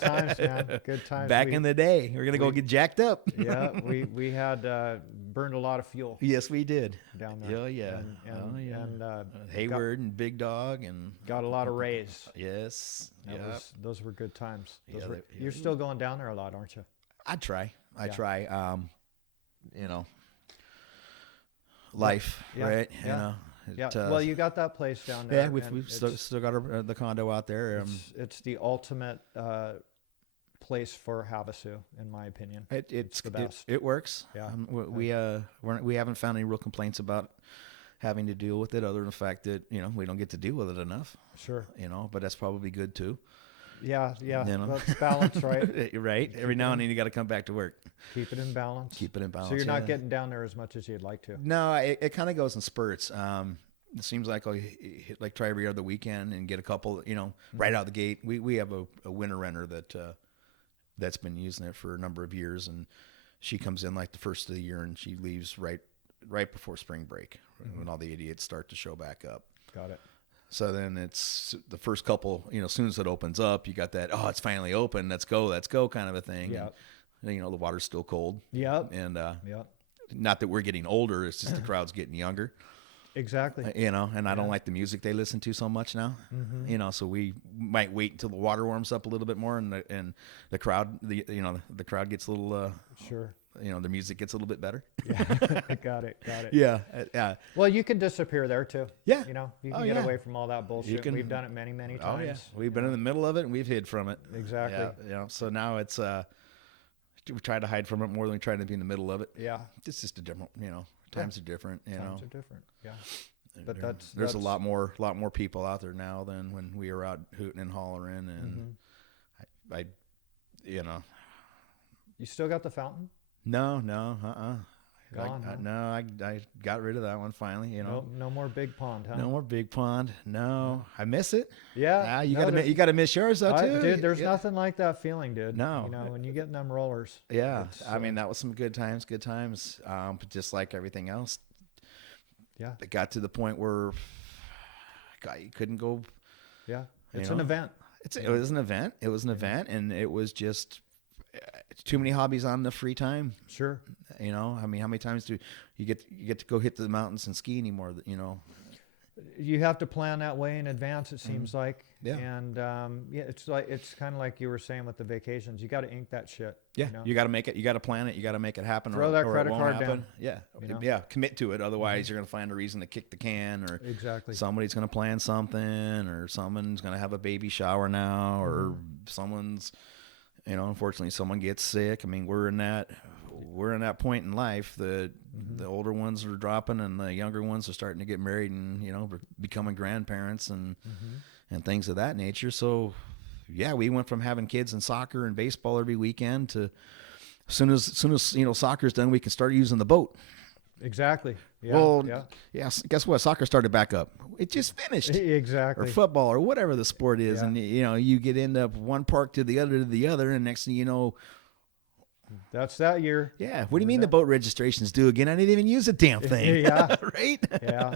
times, man. Good times. Back in the day, we're gonna go get jacked up. Yeah, we had burned a lot of fuel Yes, we did. down there. Oh yeah. And Hayward and Big Dog and got a lot of rays. yes. Those were good times. Yeah, You're still going down there a lot, aren't you? I try. Yeah. You know, life, Yeah. right? Yeah. You know. Yeah. Well, you got that place down there. Yeah, we've still got the condo out there. It's the ultimate place for Havasu, in my opinion. It's the best. It works. Yeah. We haven't found any real complaints about having to deal with it, other than the fact that we don't get to deal with it enough. Sure. But that's probably good too. Yeah. You know? Well, it's balance, right? Right. Every now and then you got to come back to work. Keep it in balance. Keep it in balance. So you're not getting down there as much as you'd like to. No, it kind of goes in spurts. It seems like I'll try every other weekend and get a couple, right out of the gate. We have a winter renter that's been using it for a number of years, and she comes in like the first of the year and she leaves right before spring break when all the idiots start to show back up. Got it. So then it's the first couple, as soon as it opens up, you got that, oh, it's finally open, let's go kind of a thing. Yeah. And, the water's still cold. Yep. And Yep. not that we're getting older, it's just the crowd's getting younger. Exactly. And I don't like the music they listen to so much now. So we might wait until the water warms up a little bit more, and the crowd, the crowd gets a little, Sure. the music gets a little bit better. Yeah. Got it. Yeah. Well, you can disappear there too. Yeah. You can get away from all that bullshit. We've done it many, many times. Oh yeah. We've been in the middle of it and we've hid from it. Exactly. Yeah. So now it's we try to hide from it more than we try to be in the middle of it. Yeah. It's just a different, times are different. Times are different. Yeah. But there's a lot more people out there now than when we were out hooting and hollering, and I You still got the fountain? No, Gone, huh? No, I got rid of that one finally. No more big pond, huh? No more big pond. No, I miss it. Yeah. You gotta miss yours though too, dude. There's nothing like that feeling, dude. No. When you get in them rollers. Yeah, I mean that was some good times. But just like everything else, yeah, it got to the point where you couldn't go. Yeah, it's an event. It was an event. It was an event, and it was just too many hobbies on the free time. Sure. I mean, how many times do you get to go hit the mountains and ski anymore? You have to plan that way in advance. It seems like. Yeah. And it's kind of like you were saying with the vacations. You got to ink that shit. Yeah. You got to make it. You got to plan it. You got to make it happen. Throw that credit it won't card happen. down. Yeah. Yeah. Commit to it. Otherwise, you're going to find a reason to kick the can, or exactly somebody's going to plan something, or someone's going to have a baby shower now, or someone's. Unfortunately, someone gets sick. I mean, we're in that point in life. The older ones are dropping, and the younger ones are starting to get married, and becoming grandparents and things of that nature. So, yeah, we went from having kids in soccer and baseball every weekend to as soon as soccer's done, we can start using the boat. Exactly. Yeah, well, yeah. Guess what? Soccer started back up. It just finished. Exactly. Or football, or whatever the sport is, and you get into one park to the other, and next thing you know, that's that year. Yeah. What do you mean the boat registration's due again? I didn't even use a damn thing. Yeah. Right. Yeah.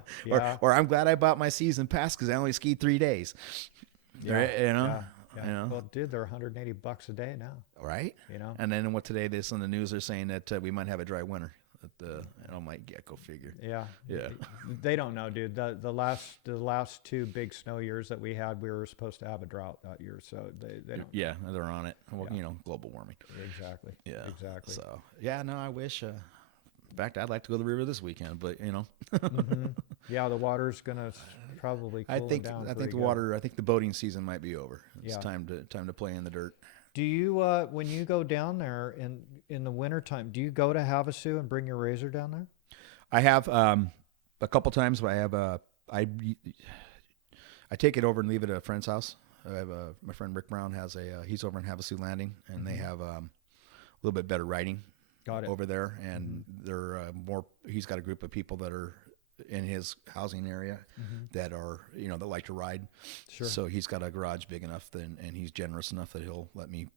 Or I'm glad I bought my season pass because I only skied 3 days. Yeah. Right. Yeah. Well, dude, they're $180 a day now. Right. And then today this on the news they're saying that we might have a dry winter. And I'm like, yeah, go figure. Yeah. Yeah. They don't know, dude. The last 2 big snow years that we had, we were supposed to have a drought that year, so they don't. Yeah, they're on it. Well, global warming. Exactly. Yeah. Exactly. So yeah, no, I wish. In fact, I'd like to go to the river this weekend, but Yeah, the water's gonna probably cool down. I think the boating season might be over. It's time to play in the dirt. Do you when you go down there in the wintertime, do you go to Havasu and bring your razor down there? I have a couple times. I have I take it over and leave it at a friend's house. I have my friend Rick Brown has he's over in Havasu Landing, and they have a little bit better riding over there, and they're more. He's got a group of people that are in his housing area that are that like to ride. Sure. So he's got a garage big enough and he's generous enough that he'll let me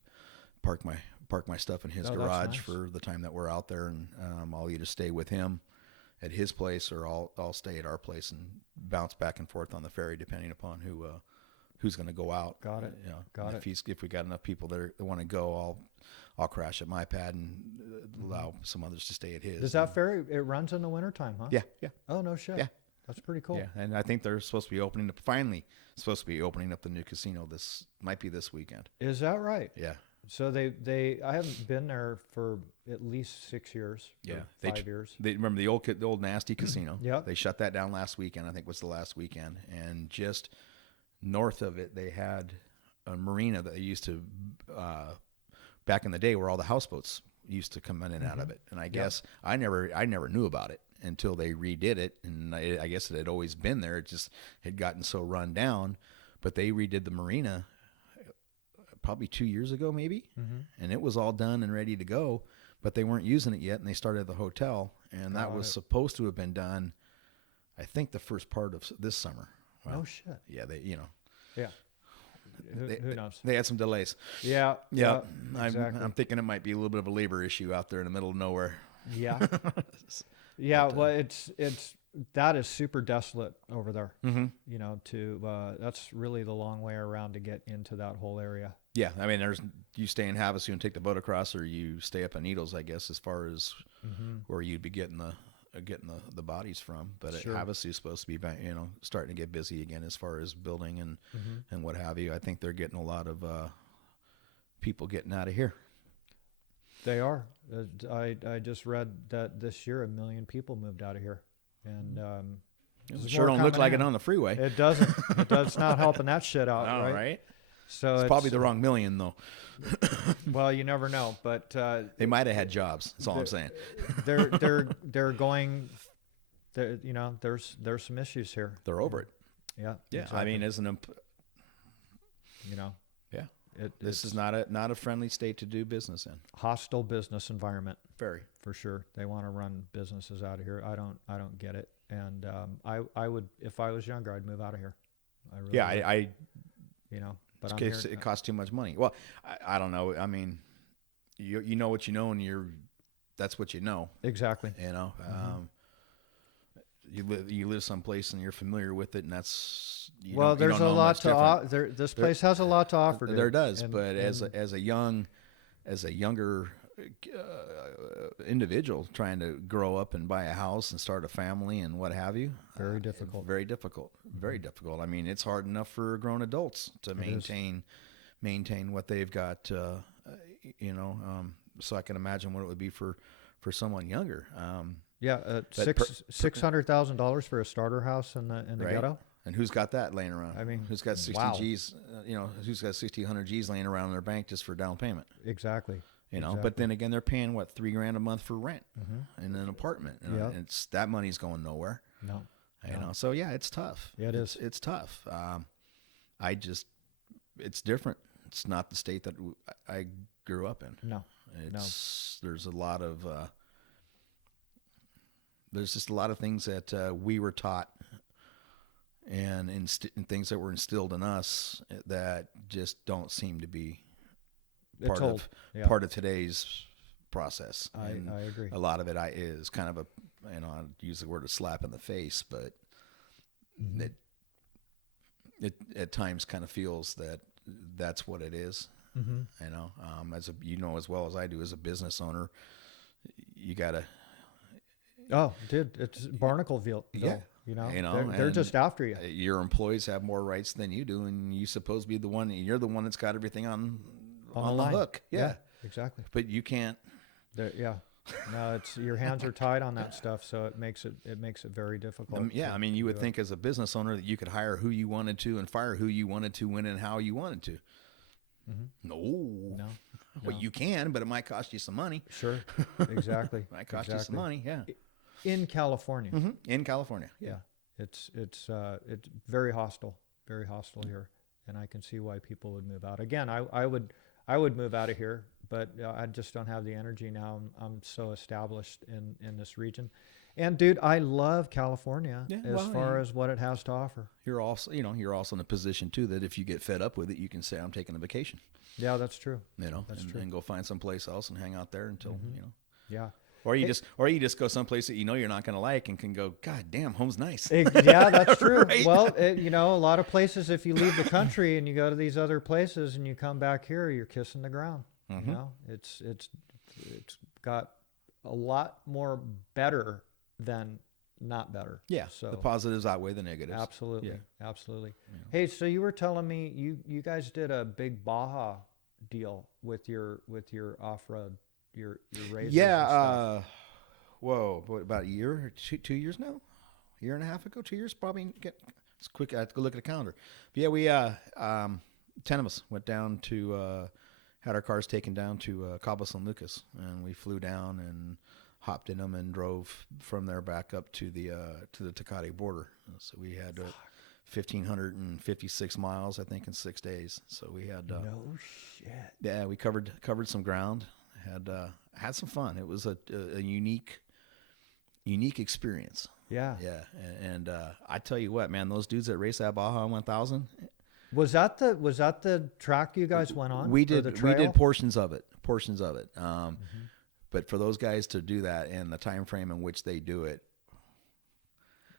park my stuff in his Oh, that's garage nice. for the time that we're out there, and I'll either stay with him at his place or I'll stay at our place and bounce back and forth on the ferry depending upon who's going to go out. Got it. You know, Got and it. if we got enough people that want to go, I'll crash at my pad and allow some others to stay at his. Does that ferry, it runs in the wintertime, huh? Yeah, yeah, Oh, no shit. Yeah. That's pretty cool. yeah. And I think they're supposed to be supposed to be opening up the new casino. Might be this weekend. Is that right? Yeah, So I haven't been there for at least 6 years. yeah. Or 5 years. They remember the old nasty casino. Yep. They shut that down last weekend. I think was the last weekend, and just north of it, they had a marina that they used to back in the day where all the houseboats used to come in and out of it. And I guess I never knew about it until they redid it, and I guess it had always been there. It just had gotten so run down, but they redid the marina probably 2 years ago, maybe, and it was all done and ready to go, but they weren't using it yet, and they started the hotel, and that was supposed to have been done, I think, the first part of this summer. Well, No shit. yeah, Yeah. Who knows? they had some delays. Yeah. Yeah, Exactly. I'm thinking it might be a little bit of a labor issue out there in the middle of nowhere. Yeah. Yeah. Well, that is super desolate over there. Mm-hmm. You know, that's really the long way around to get into that whole area. Yeah, I mean, you stay in Havasu and take the boat across, or you stay up in Needles, I guess, as far as where you'd be getting the bodies from. But Sure. Havasu is supposed to be, starting to get busy again as far as building and what have you. I think they're getting a lot of people getting out of here. They are. I just read that this year 1 million people moved out of here, and It there's sure more don't look coming like in. it on the freeway. It doesn't. It's not helping that shit out, No, right? right? So It's probably the wrong million, though. Well, you never know, but They might have had jobs. That's all I'm saying. they're going. You know, there's some issues here. They're over it. Yeah. Yeah, exactly. I mean, you know, yeah, it's this is not a friendly state to do business in. hostile business environment Very. for sure. They want to run businesses out of here. I don't get it. And I would, if I was younger, I'd move out of here. I really Yeah, would, I you know, but I'm here. it costs too much money. Well, I don't know. I mean, you know what you know, and that's what you know. Exactly. You know, you live someplace and you're familiar with it, and that's Well, there's you don't a know lot much to different. this place has a lot to offer. There dude. does, And- but as a younger individual trying to grow up and buy a house and start a family and what have you, Very difficult. Very difficult. Very difficult. I mean, it's hard enough for grown adults to maintain what they've got. So I can imagine what it would be for someone younger. Yeah, But $600,000 for a starter house in the Right? ghetto. And who's got that laying around? I mean, who's got 60 wow. G's? Who's got 60, 100 G's laying around in their bank just for down payment? Exactly. But then again, they're paying what, $3,000 a month for rent in an apartment. Yep. And that money's going nowhere. No. So yeah, it's tough. Yeah, it is. It's tough. It's different. It's not the state that I grew up in. No. There's a lot of there's just a lot of things that we were taught and things that were instilled in us that just don't seem to be It's old. Yeah. part of today's process. And I agree. a lot of it is kind of I'd use the word a slap in the face, but it at times kind of feels that that's what it is. As well as I do as a business owner, you gotta. Oh, dude, it's Barnacleville. Yeah. They're and just after you. Your employees have more rights than you do, and you supposed to be the one. You're the one that's got everything on the the line. hook. Yeah, exactly. but you can't. Yeah. No, it's your hands are tied on that stuff, so it makes it very difficult. You would think as a business owner that you could hire who you wanted to and fire who you wanted to, when and how you wanted to. No. Well, you can, but it might cost you some money. Sure, exactly. It might cost you some money. Yeah. In California. In California. Yeah. It's very hostile here, and I can see why people would move out. Again, I would move out of here, but I just don't have the energy now. I'm so established in this region, And dude, I love California Yeah, as well, far as what it has to offer. You're also, you're also in a position too that if you get fed up with it, you can say, I'm taking a vacation, Yeah, that's true. That's true. And go find someplace else and hang out there until, Yeah. or you just go someplace that you're not going to like and can go, God damn, home's nice. Yeah, that's true. Right? Well, a lot of places, if you leave the country and you go to these other places and you come back here, you're kissing the ground. Mm-hmm. It's got a lot more better than not better. Yeah. So The positives outweigh the negatives. absolutely, Yeah. absolutely. Yeah. Hey, so you were telling me you guys did a big Baja deal with your off-road, your razors. Yeah. and stuff. About a year or 2 years now? A year and a half ago, 2 years probably. It's quick. I have to go look at the calendar. But yeah, we 10 of us went down to had our cars taken down to Cabo San Lucas, and we flew down and hopped in them and drove from there back up to the Tecate border. So we had 1,556 miles, I think, in 6 days. So we had No shit. yeah, we covered some ground. Had some fun. It was a unique experience. Yeah. Yeah, and I tell you what, man, those dudes that race that Baja 1000, Was that the track you guys went on? we Or did the trail? we did portions of it. But for those guys to do that and the time frame in which they do it,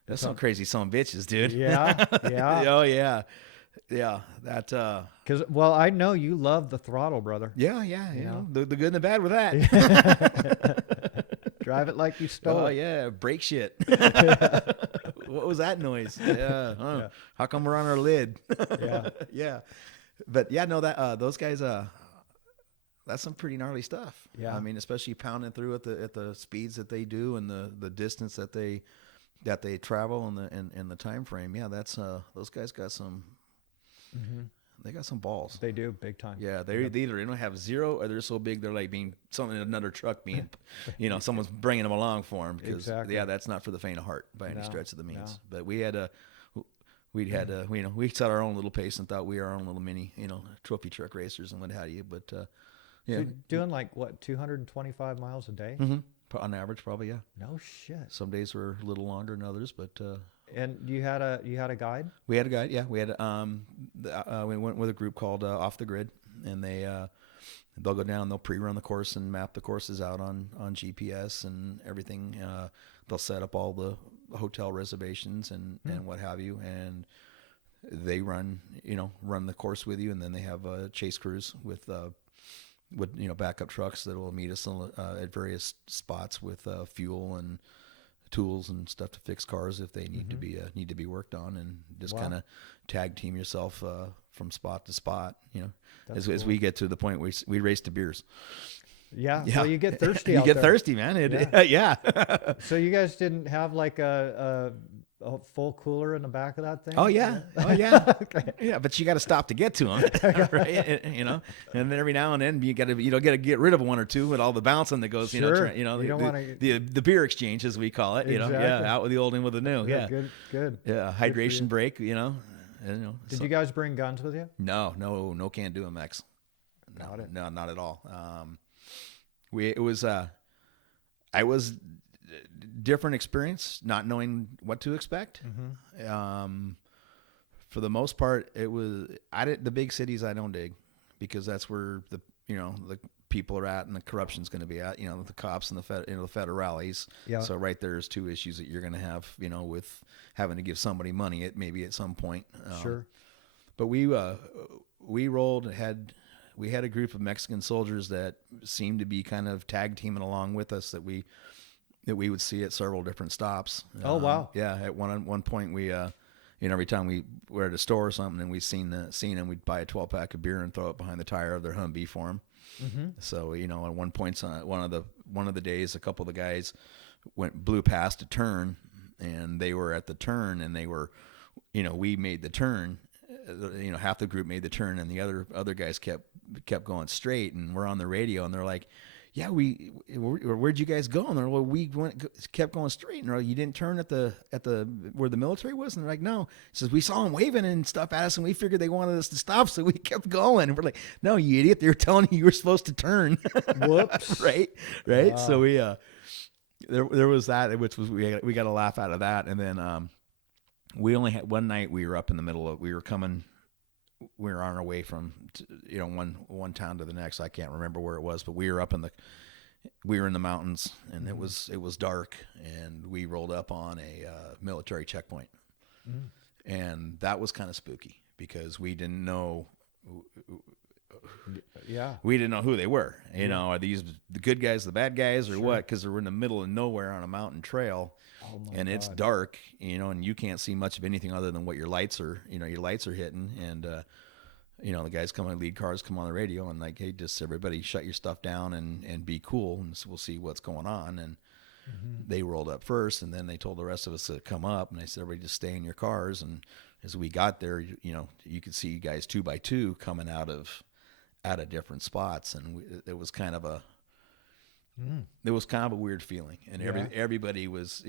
that's some crazy son of bitches, dude. Yeah, yeah. Oh yeah, yeah. That Because I know you love the throttle, brother. yeah. You know the good and the bad with that. Drive it like you stole Oh it. yeah, brake shit. What was that noise? Yeah. Yeah. How come we're on our lid? Yeah. Yeah. But yeah, no, that those guys, that's some pretty gnarly stuff. Yeah. I mean, especially pounding through at the speeds that they do and the distance that they travel and the time frame. Yeah, that's those guys got some. Mm-hmm. They got some balls. They do big time. Yeah, they either don't have zero or they're so big they're like being something in another truck being, someone's bringing them along for them because Exactly. yeah, that's not for the faint of heart by any No, stretch of the means. no. But we set our own little pace and thought we were our own little mini, trophy truck racers and what have you. But yeah, So doing like what 225 miles a day? on average, probably yeah. No shit. Some days were a little longer than others, but And you had a guide? we had a guide. Yeah, we had we went with a group called Off the Grid, and they'll go down, they'll pre-run the course and map the courses out on GPS and everything. They'll set up all the hotel reservations and what have you, and they run the course with you, and then they have chase crews with backup trucks that will meet us at various spots with fuel and tools and stuff to fix cars if they need to be worked on, and just kind of tag team yourself from spot to spot. As we get to the point where we race to beers. Yeah. Well, you get thirsty. You out get there. thirsty, man. Yeah. So you guys didn't have like a full cooler in the back of that thing? Oh yeah. Okay. Yeah, but you got to stop to get to them, right? And then every now and then you got to get rid of one or two with all the bouncing that goes. Sure. You don't wanna... the beer exchange as we call it. Exactly. Out with the old and with the new. Yeah. Good. Yeah, hydration break. Did So, you guys bring guns with you? No, can't do them, X. No, not at all. I was different experience, not knowing what to expect. For the most part, the big cities I don't dig, because that's where the people are at and the corruption's going to be at. The cops and the federales. Yeah. So right there's two issues that you're going to have. With having to give somebody money at some point. Sure. But we rolled we had a group of Mexican soldiers that seemed to be kind of tag teaming along with us that we would see at several different stops. Oh, wow. Yeah. At one point we, every time we were at a store or something and we seen them, we'd buy a 12-pack of beer and throw it behind the tire of their Humvee for them. Mm-hmm. So, at one point, one of the days, a couple of the guys blew past a turn, and they were at the turn, and they were, we made the turn. Half the group made the turn, and the other guys kept going straight, and we're on the radio, and they're like, "Yeah, where'd you guys go?" And they're like, "Well, kept going straight." And they're like, "You didn't turn at the where the military was?" And they're like, "No." He says, "We saw them waving and stuff at us, and we figured they wanted us to stop, so we kept going." And we're like, "No, you idiot! They were telling you were supposed to turn." Whoops. Right. Wow. So there was that, which was we got a laugh out of that, and then we only had one night. We were up in the middle of. We were on our way from one town to the next. I can't remember where it was, but we were in the mountains, and it was dark, and we rolled up on a military checkpoint, and that was kind of spooky because we didn't know. Yeah. We didn't know who they were. Are these the good guys, the bad guys, or what? Because we're in the middle of nowhere on a mountain trail, and it's dark, and you can't see much of anything other than what your lights are hitting. And, the guys lead cars come on the radio and like, hey, just everybody shut your stuff down and be cool. And so we'll see what's going on. And they rolled up first, and then they told the rest of us to come up, and they said, everybody just stay in your cars. And as we got there, you could see guys 2 by 2 coming out of different spots, and it was kind of a weird feeling, and everybody was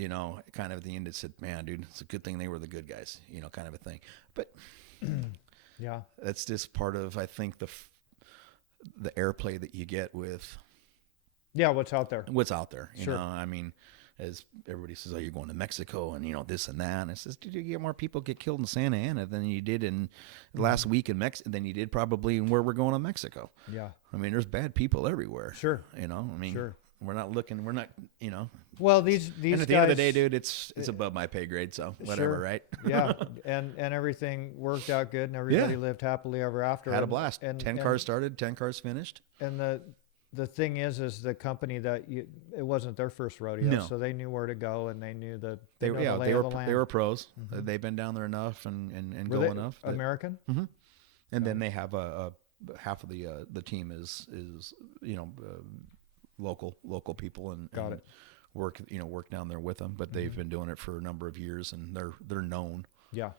kind of at the end it said, man, dude, it's a good thing they were the good guys, kind of a thing. But yeah, that's just part of, I think, the airplay that you get with what's out there. Sure. I mean, as everybody says, oh, you're going to Mexico and this and that, and it says, did you get more people get killed in Santa Ana than you did in last week in Mexico than you did probably in where we're going to Mexico? Yeah. I mean, there's bad people everywhere. Sure. Sure. We're not. Well, these and at the end of the day, dude, it's above my pay grade, so whatever, right? Yeah, and everything worked out good, and everybody lived happily ever after. Had a blast. 10 cars started, 10 cars finished. And the thing is the company that it wasn't their first rodeo, so they knew where to go, and they knew they were pros. They've been down there enough and go enough. American. Mm-hmm. And then they have a half of the team is local people and work down there with them, but they've been doing it for a number of years, and they're known. Yeah.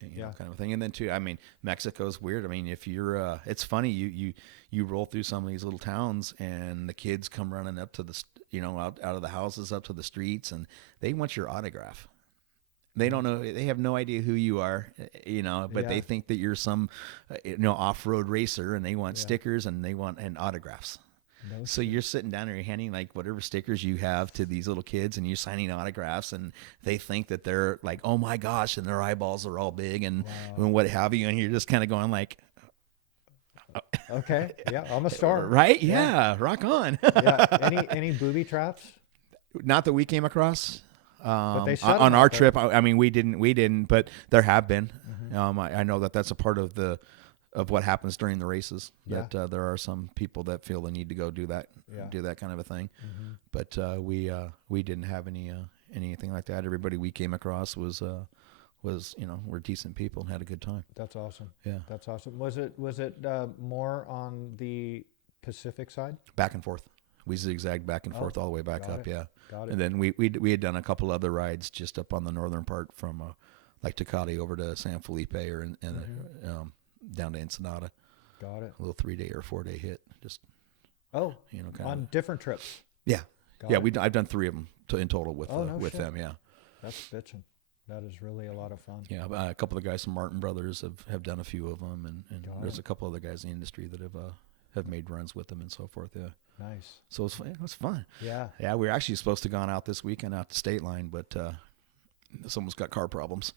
Kind of thing. And then too, I mean, Mexico's weird. I mean, if you're, it's funny, you roll through some of these little towns, and the kids come running up to the, out of the houses up to the streets, and they want your autograph. They don't know, they have no idea who you are, but they think that you're some, off-road racer, and they want stickers and autographs. No so you're sitting down there, you're handing like whatever stickers you have to these little kids, and you're signing autographs, and they think that they're like, oh my gosh, and their eyeballs are all big and what have you, and you're just kind of going like, okay, yeah, I'm a star, right? Yeah, rock on. Yeah, any booby traps? Not that we came across. But they on our trip, I mean, we didn't, but there have been. I know that's a part of what happens during the races, that there are some people that feel the need to go do that kind of a thing. But we didn't have anything like that. Everybody we came across was were decent people and had a good time. That's awesome. Yeah, that's awesome. Was it more on the Pacific side? Back and forth. We zigzagged back and forth all the way back up. Yeah, got it. And then we had done a couple other rides just up on the northern part from like Tecate over to San Felipe or down to Ensenada. Got it. A little 3-day or 4-day hit. Just on different trips. Yeah, I've done 3 of them in total with them. Yeah, that's bitching. That is really a lot of fun. Yeah, a couple of the guys from Martin Brothers have done a few of them, and there's a couple other guys in the industry that have made runs with them and so forth. Yeah. Nice. So it was fun. Yeah. Yeah, we were actually supposed to gone out this weekend out to State Line, but someone's got car problems.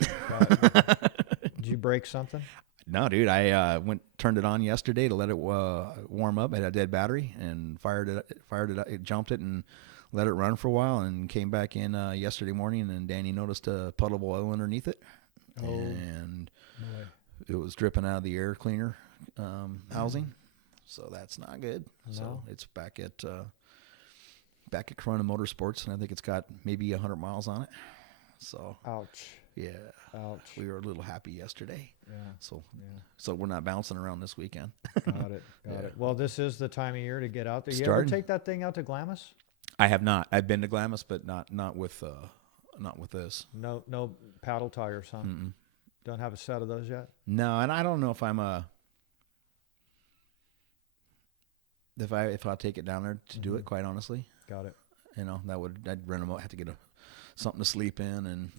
Did you break something? No, dude. I turned it on yesterday to let it warm up. It had a dead battery, and fired it up, it jumped it, and let it run for a while, and came back in yesterday morning, and Danny noticed a puddle of oil underneath it, and it was dripping out of the air cleaner housing. So that's not good. No. So it's back at Corona Motorsports, and I think it's got maybe 100 miles on it. So ouch. Yeah. Ouch. We were a little happy yesterday. Yeah. So we're not bouncing around this weekend. Got it. Well, this is the time of year to get out there. You ever take that thing out to Glamis? I have not. I've been to Glamis, but not with this. No paddle tires, huh? Mm-mm. Don't have a set of those yet? No, and I don't know if if I'll take it down there to do it, quite honestly. Got it. I'd rent have to get something to sleep in and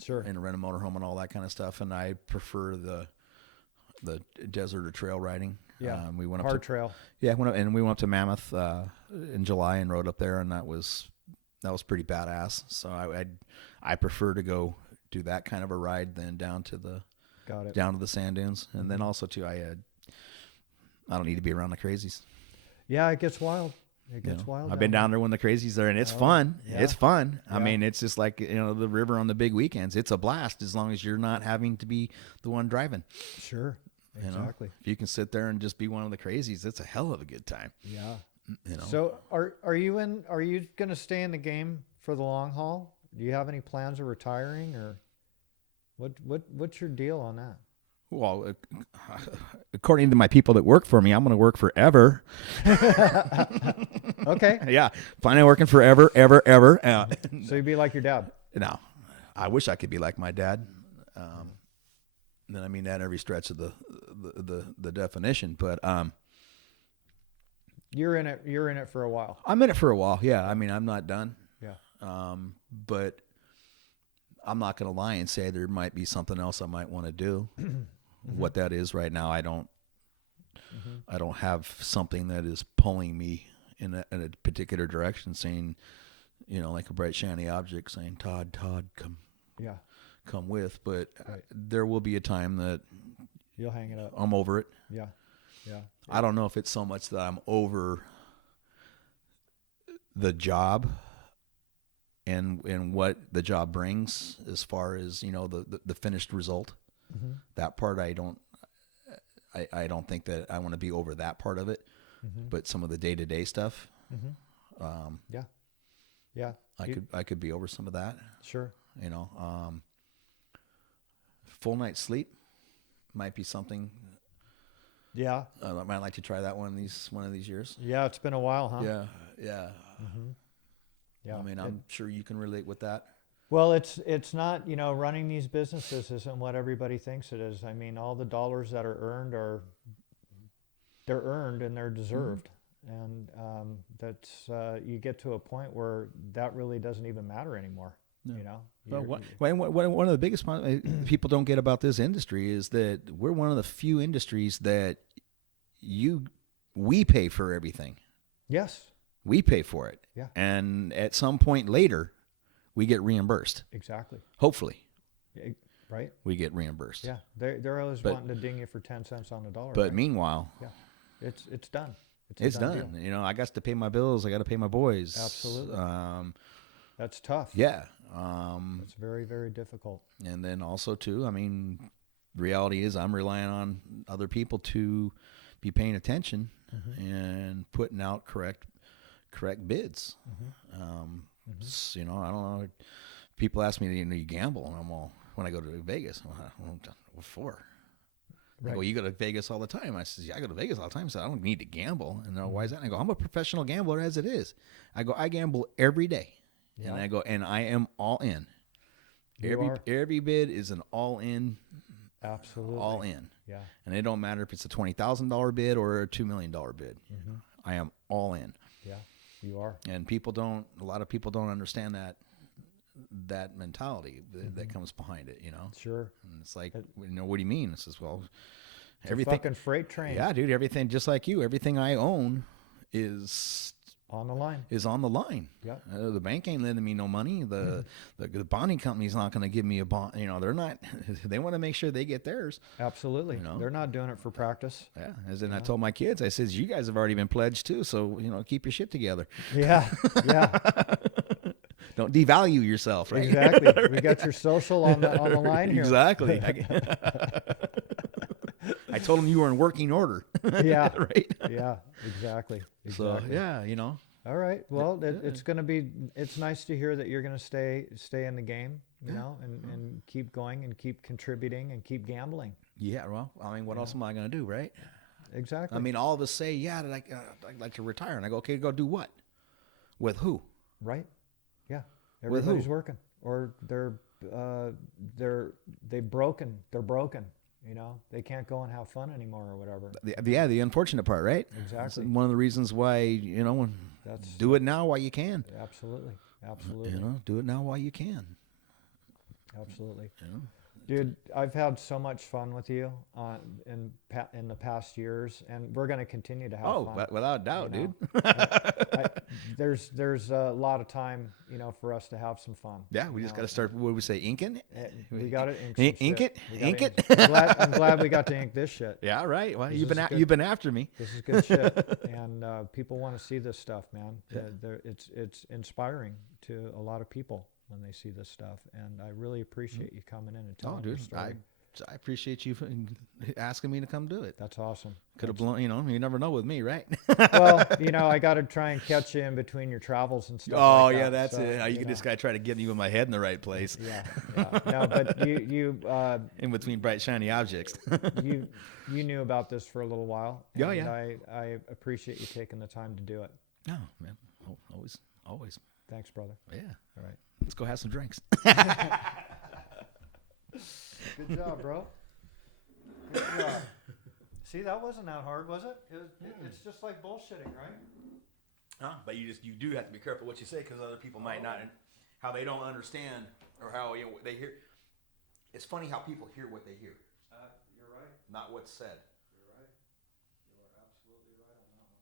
rent a motorhome and all that kind of stuff. And I prefer the desert or trail riding. Yeah. We went up trail. Yeah. We went up to Mammoth in July and rode up there, and that was was pretty badass. So I prefer to go do that kind of a ride than down to the sand dunes. And then also too, I don't need to be around the crazies. Yeah, it gets wild. It gets wild. I've been down there when the crazies are, and it's fun. Yeah. It's fun. Yeah. I mean, it's just like, the river on the big weekends. It's a blast as long as you're not having to be the one driving. Sure. Exactly. If you can sit there and just be one of the crazies, it's a hell of a good time. Yeah. So are you going to stay in the game for the long haul? Do you have any plans of retiring, or what's your deal on that? Well, according to my people that work for me, I'm going to work forever. Okay. Yeah. Plan on working forever, ever. So you'd be like your dad. No, I wish I could be like my dad. Then I mean that in every stretch of the definition, but you're in it for a while. I'm in it for a while. Yeah. I mean, I'm not done. Yeah. But I'm not going to lie and say there might be something else I might want to do. What that is right now, I don't have something that is pulling me in a particular direction, saying, like a bright shiny object saying, Todd, come with. But there will be a time that you'll hang it up. I'm over it. Yeah. I don't know if it's so much that I'm over the job and what the job brings as far as, the finished result. That part I don't think that I want to be over that part of it, but some of the day-to-day stuff, I could be over some of that. Sure. Full night's sleep might be something. Yeah. I might like to try that one of these years. Yeah, it's been a while, huh? Yeah. Yeah. I mean, I'm sure you can relate with that. Well, it's not, running these businesses isn't what everybody thinks it is. I mean, all the dollars that are earned they're earned and they're deserved. And that's you get to a point where that really doesn't even matter anymore. Well, one of the biggest people don't get about this industry is that we're one of the few industries that we pay for everything. Yes. We pay for it. Yeah. And at some point later, we get reimbursed. Exactly. Hopefully. Right. We get reimbursed. Yeah. They're always wanting to ding you for 10 cents on the dollar. But right? meanwhile, it's done. It's done. Deal. I got to pay my bills. I got to pay my boys. Absolutely. That's tough. Yeah. It's very, very difficult. And then also too, I mean, reality is I'm relying on other people to be paying attention and putting out correct bids. I don't know. People ask me, you gamble? And I'm all, when I go to Vegas, what for? Right. I go, you go to Vegas all the time. I says, yeah, I go to Vegas all the time. So I don't need to gamble. And they're, why is that? And I go, I'm a professional gambler as it is. I go, I gamble every day. Yeah. And I go, and I am all in. Every bid is an all in. Absolutely. All in. Yeah. And it don't matter if it's a $20,000 bid or a $2 million bid. I am all in. Yeah, you are. And a lot of people don't understand that mentality that comes behind it, Sure. And it's like, what do you mean? It says, well, it's everything. a fucking freight train. Yeah, dude, everything, just like you, everything I own is on the line. Yeah. The bank ain't lending me no money. The bonding company's not going to give me a bond. They're not, they want to make sure they get theirs. Absolutely. They're not doing it for practice. Yeah. As in I told my kids, I says, you guys have already been pledged too. So, keep your shit together. Yeah. Yeah. Don't devalue yourself, right? Exactly. We got your social on the line here. Exactly. I told them you were in working order. Yeah. Right? Yeah, exactly. So, yeah, All right. Well, it's nice to hear that you're going to stay in the game, and keep going and keep contributing and keep gambling. Yeah. Well, I mean, what else am I going to do, right? Exactly. I mean, all of us say, yeah, I'd like to retire. And I go, okay, go do what? With who? Right. Yeah. Everybody's working, or they're broken. They're broken. They can't go and have fun anymore or whatever. The unfortunate part, right? Exactly. That's one of the reasons why, do it now while you can. Absolutely. Do it now while you can. Absolutely. Dude, I've had so much fun with you in the past years, and we're going to continue to have fun. Without doubt, you know. dude. I, there's a lot of time, for us to have some fun. Yeah, we just got to start. What do we say? Inking? We got to ink some Ink shit. it? We gotta Ink it? I'm glad we got to ink this shit. Yeah, right. Well, This you've is been good. you've been after me. This is good shit, and people want to see this stuff, man. Yeah. It's inspiring to a lot of people when they see this stuff, and I really appreciate you coming in and telling your Dude, story. I appreciate you asking me to come do it. That's awesome. Could have blown. You never know with me, right? Well, I got to try and catch you in between your travels and stuff. Oh like yeah, that. that's So, it. You just gotta try to get you in my head in the right place. Yeah. No, but you In between bright shiny objects. you knew about this for a little while. Oh, And yeah. I appreciate you taking the time to do it. No, man. Always. Thanks, brother. Yeah. All right. Let's go have some drinks. Good job, bro. Good job. See, that wasn't that hard, was it? It's just like bullshitting, right? But you do have to be careful what you say because other people might not, how they don't understand or how they hear. It's funny how people hear what they hear, You're right. not what's said. You're right. You are absolutely right on that one.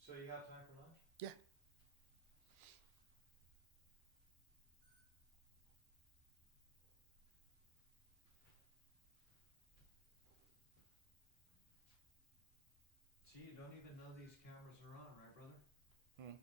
So you got time for lunch? Yeah. See, you don't even know these cameras are on, right, brother? Hmm.